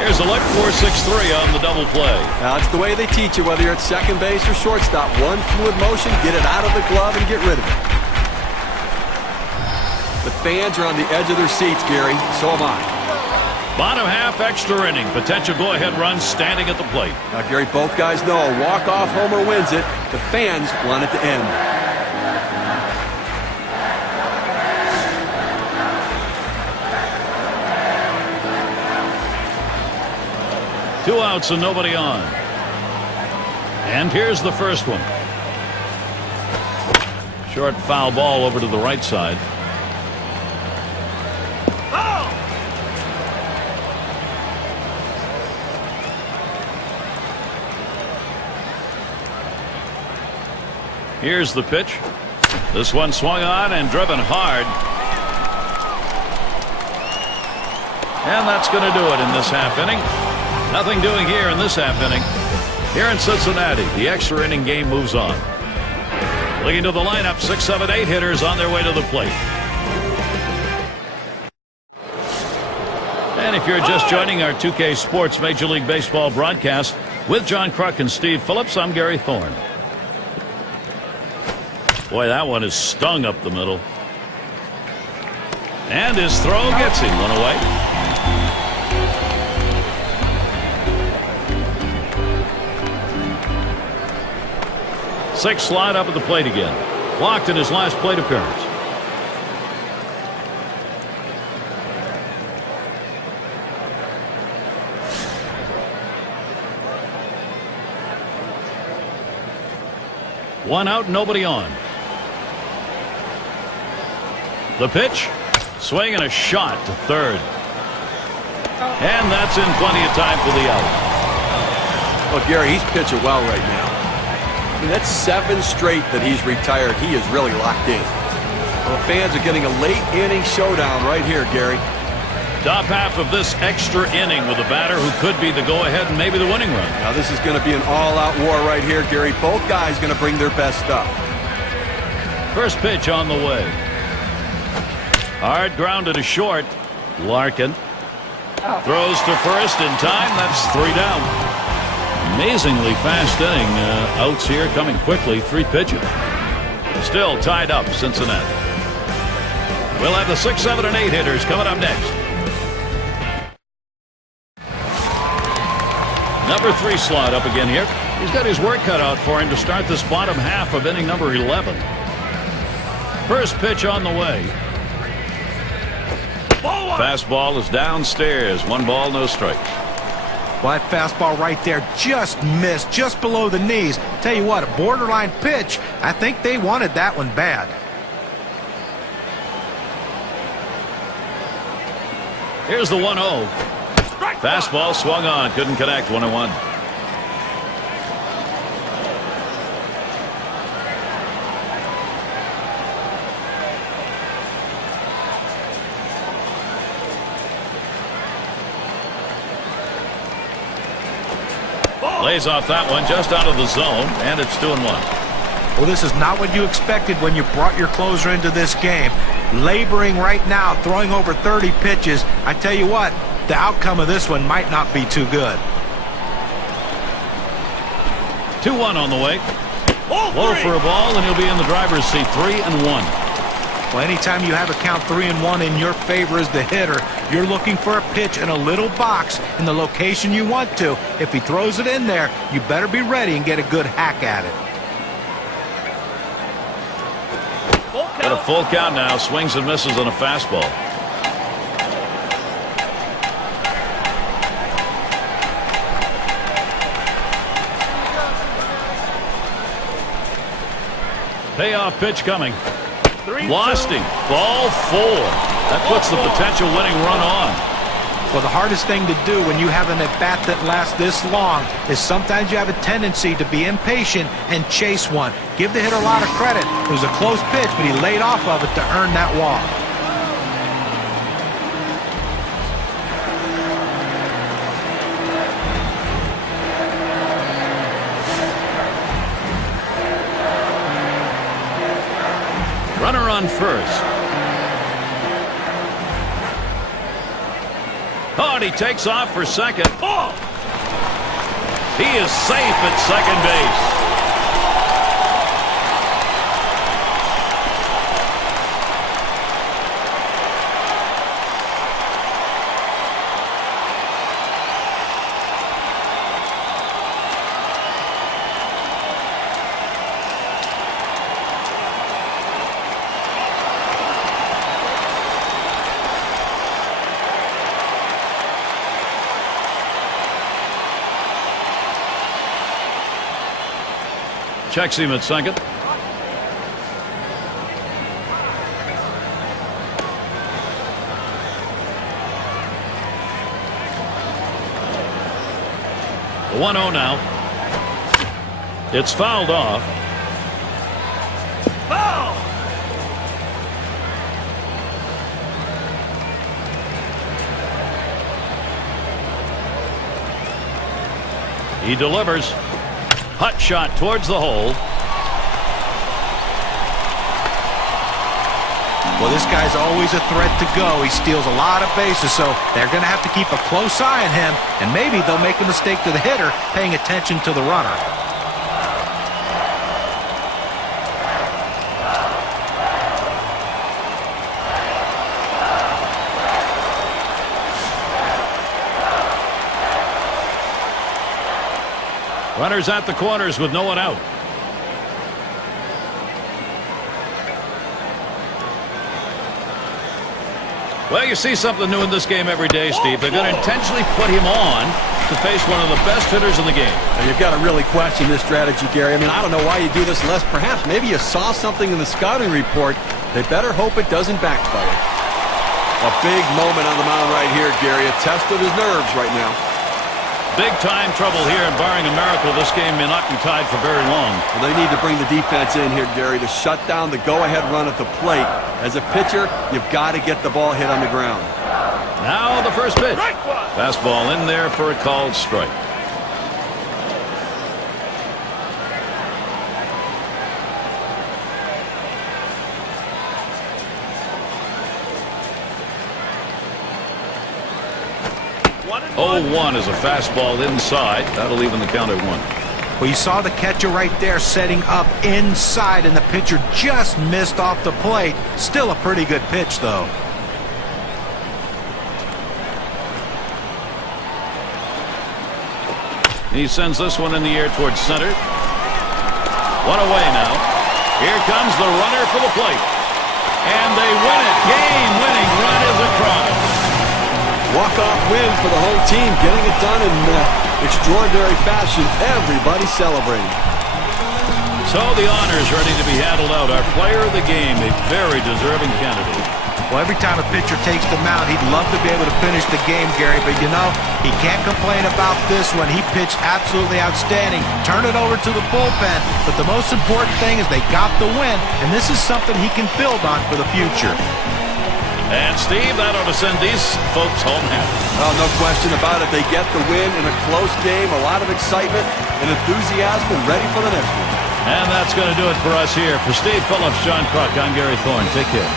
Here's a look, 4-6-3 on the double play. Now, it's the way they teach you, whether you're at second base or shortstop. One fluid motion, get it out of the glove and get rid of it. The fans are on the edge of their seats, Gary. So am I. Bottom half extra inning. Potential go-ahead run standing at the plate. Now, Gary, both guys know a walk-off homer wins it. The fans want it to end. Two outs and nobody on. And here's the first one. Short foul ball over to the right side. Here's the pitch. This one swung on and driven hard. And that's going to do it in this half inning. Nothing doing here in this half inning. Here in Cincinnati, the extra inning game moves on. Looking to the lineup, 6, 7, 8 hitters on their way to the plate. And if you're just joining our 2K Sports Major League Baseball broadcast with John Kruk and Steve Phillips, I'm Gary Thorne. Boy, that one is stung up the middle. And his throw gets him one away. Six slide up at the plate again. Walked in his last plate appearance. One out, nobody on. The pitch. Swing and a shot to third. And that's in plenty of time for the out. Well, Gary, he's pitching well right now. I mean, that's 7 straight that he's retired. He is really locked in. Well, the fans are getting a late inning showdown right here, Gary. Top half of this extra inning with a batter who could be the go-ahead and maybe the winning run. Now, this is going to be an all-out war right here, Gary. Both guys going to bring their best stuff. First pitch on the way. Hard grounded to short. Larkin throws to first in time. That's 3 down. Amazingly fast inning. Outs here coming quickly. 3 pitches. Still tied up, Cincinnati. We'll have the 6, 7, and 8 hitters coming up next. Number 3 slot up again here. He's got his work cut out for him to start this bottom half of inning number 11. First pitch on the way. Fastball is downstairs. 1 ball, no strikes. Well, that fastball right there just missed, just below the knees. Tell you what, a borderline pitch. I think they wanted that one bad. Here's the 1-0. Fastball swung on. Couldn't connect. 1-1. Lays off that one just out of the zone, and it's 2-1. Well, this is not what you expected when you brought your closer into this game. Laboring right now, throwing over 30 pitches. I tell you what, the outcome of this one might not be too good. 2-1 on the way. Low for a ball, and he'll be in the driver's seat. 3-1. Well, anytime you have a count 3-1 in your favor as the hitter, you're looking for a pitch in a little box in the location you want to. If he throws it in there, you better be ready and get a good hack at it. Got a full count now. Swings and misses on a fastball. Payoff pitch coming. Lost him. Ball 4. That puts the potential winning run on. Well, the hardest thing to do when you have an at-bat that lasts this long is sometimes you have a tendency to be impatient and chase one. Give the hitter a lot of credit. It was a close pitch, but he laid off of it to earn that walk. Runner on first. Oh, and he takes off for second. Oh! He is safe at second base. Checks him at second. The 1-0 now. It's fouled off. Foul! He delivers. Hut shot towards the hole. Well, this guy's always a threat to go. He steals a lot of bases, so they're going to have to keep a close eye on him, and maybe they'll make a mistake to the hitter paying attention to the runner. Runners at the corners with no one out. Well, you see something new in this game every day, Steve. They're going to intentionally put him on to face one of the best hitters in the game. Now, you've got to really question this strategy, Gary. I mean, I don't know why you do this unless perhaps maybe you saw something in the scouting report. They better hope it doesn't backfire. A big moment on the mound right here, Gary. A test of his nerves right now. Big time trouble here, and barring a miracle, this game may not be tied for very long. Well, they need to bring the defense in here, Gary, to shut down the go-ahead run at the plate. As a pitcher, you've got to get the ball hit on the ground. Now the first pitch. Fastball in there for a called strike. Oh, 1 is a fastball inside. That'll even the count at 1. Well, you saw the catcher right there setting up inside, and the pitcher just missed off the plate. Still a pretty good pitch, though. He sends this one in the air towards center. One away now. Here comes the runner for the plate. And they win it. Game-winning run is across. Walk-off win for the whole team, getting it done in extraordinary fashion. Everybody celebrating. So the honors ready to be handled out. Our player of the game, a very deserving candidate. Well, every time a pitcher takes the mound, he'd love to be able to finish the game, Gary, but you know, he can't complain about this one. He pitched absolutely outstanding. Turn it over to the bullpen, but the most important thing is they got the win, and this is something he can build on for the future. And, Steve, that ought to send these folks home happy. Oh, no question about it. They get the win in a close game, a lot of excitement and enthusiasm, and ready for the next one. And that's going to do it for us here. For Steve Phillips, John Kruk, I'm Gary Thorne. Take care.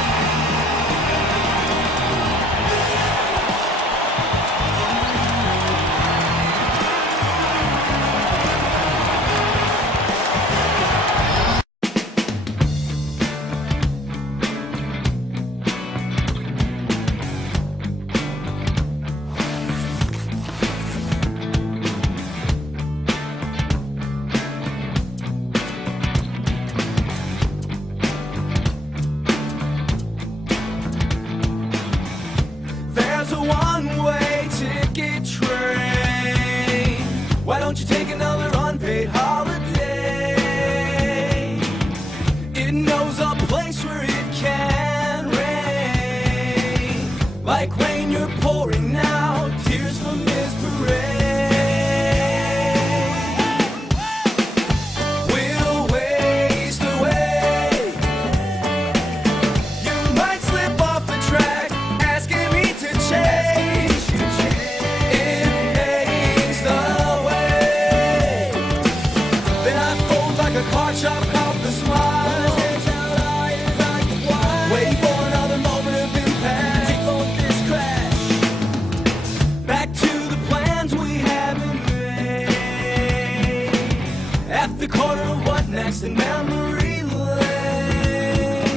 in memory lane.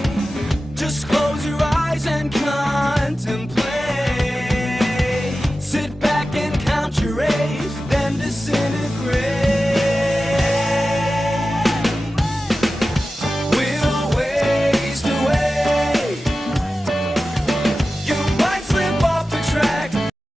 Just close your eyes and come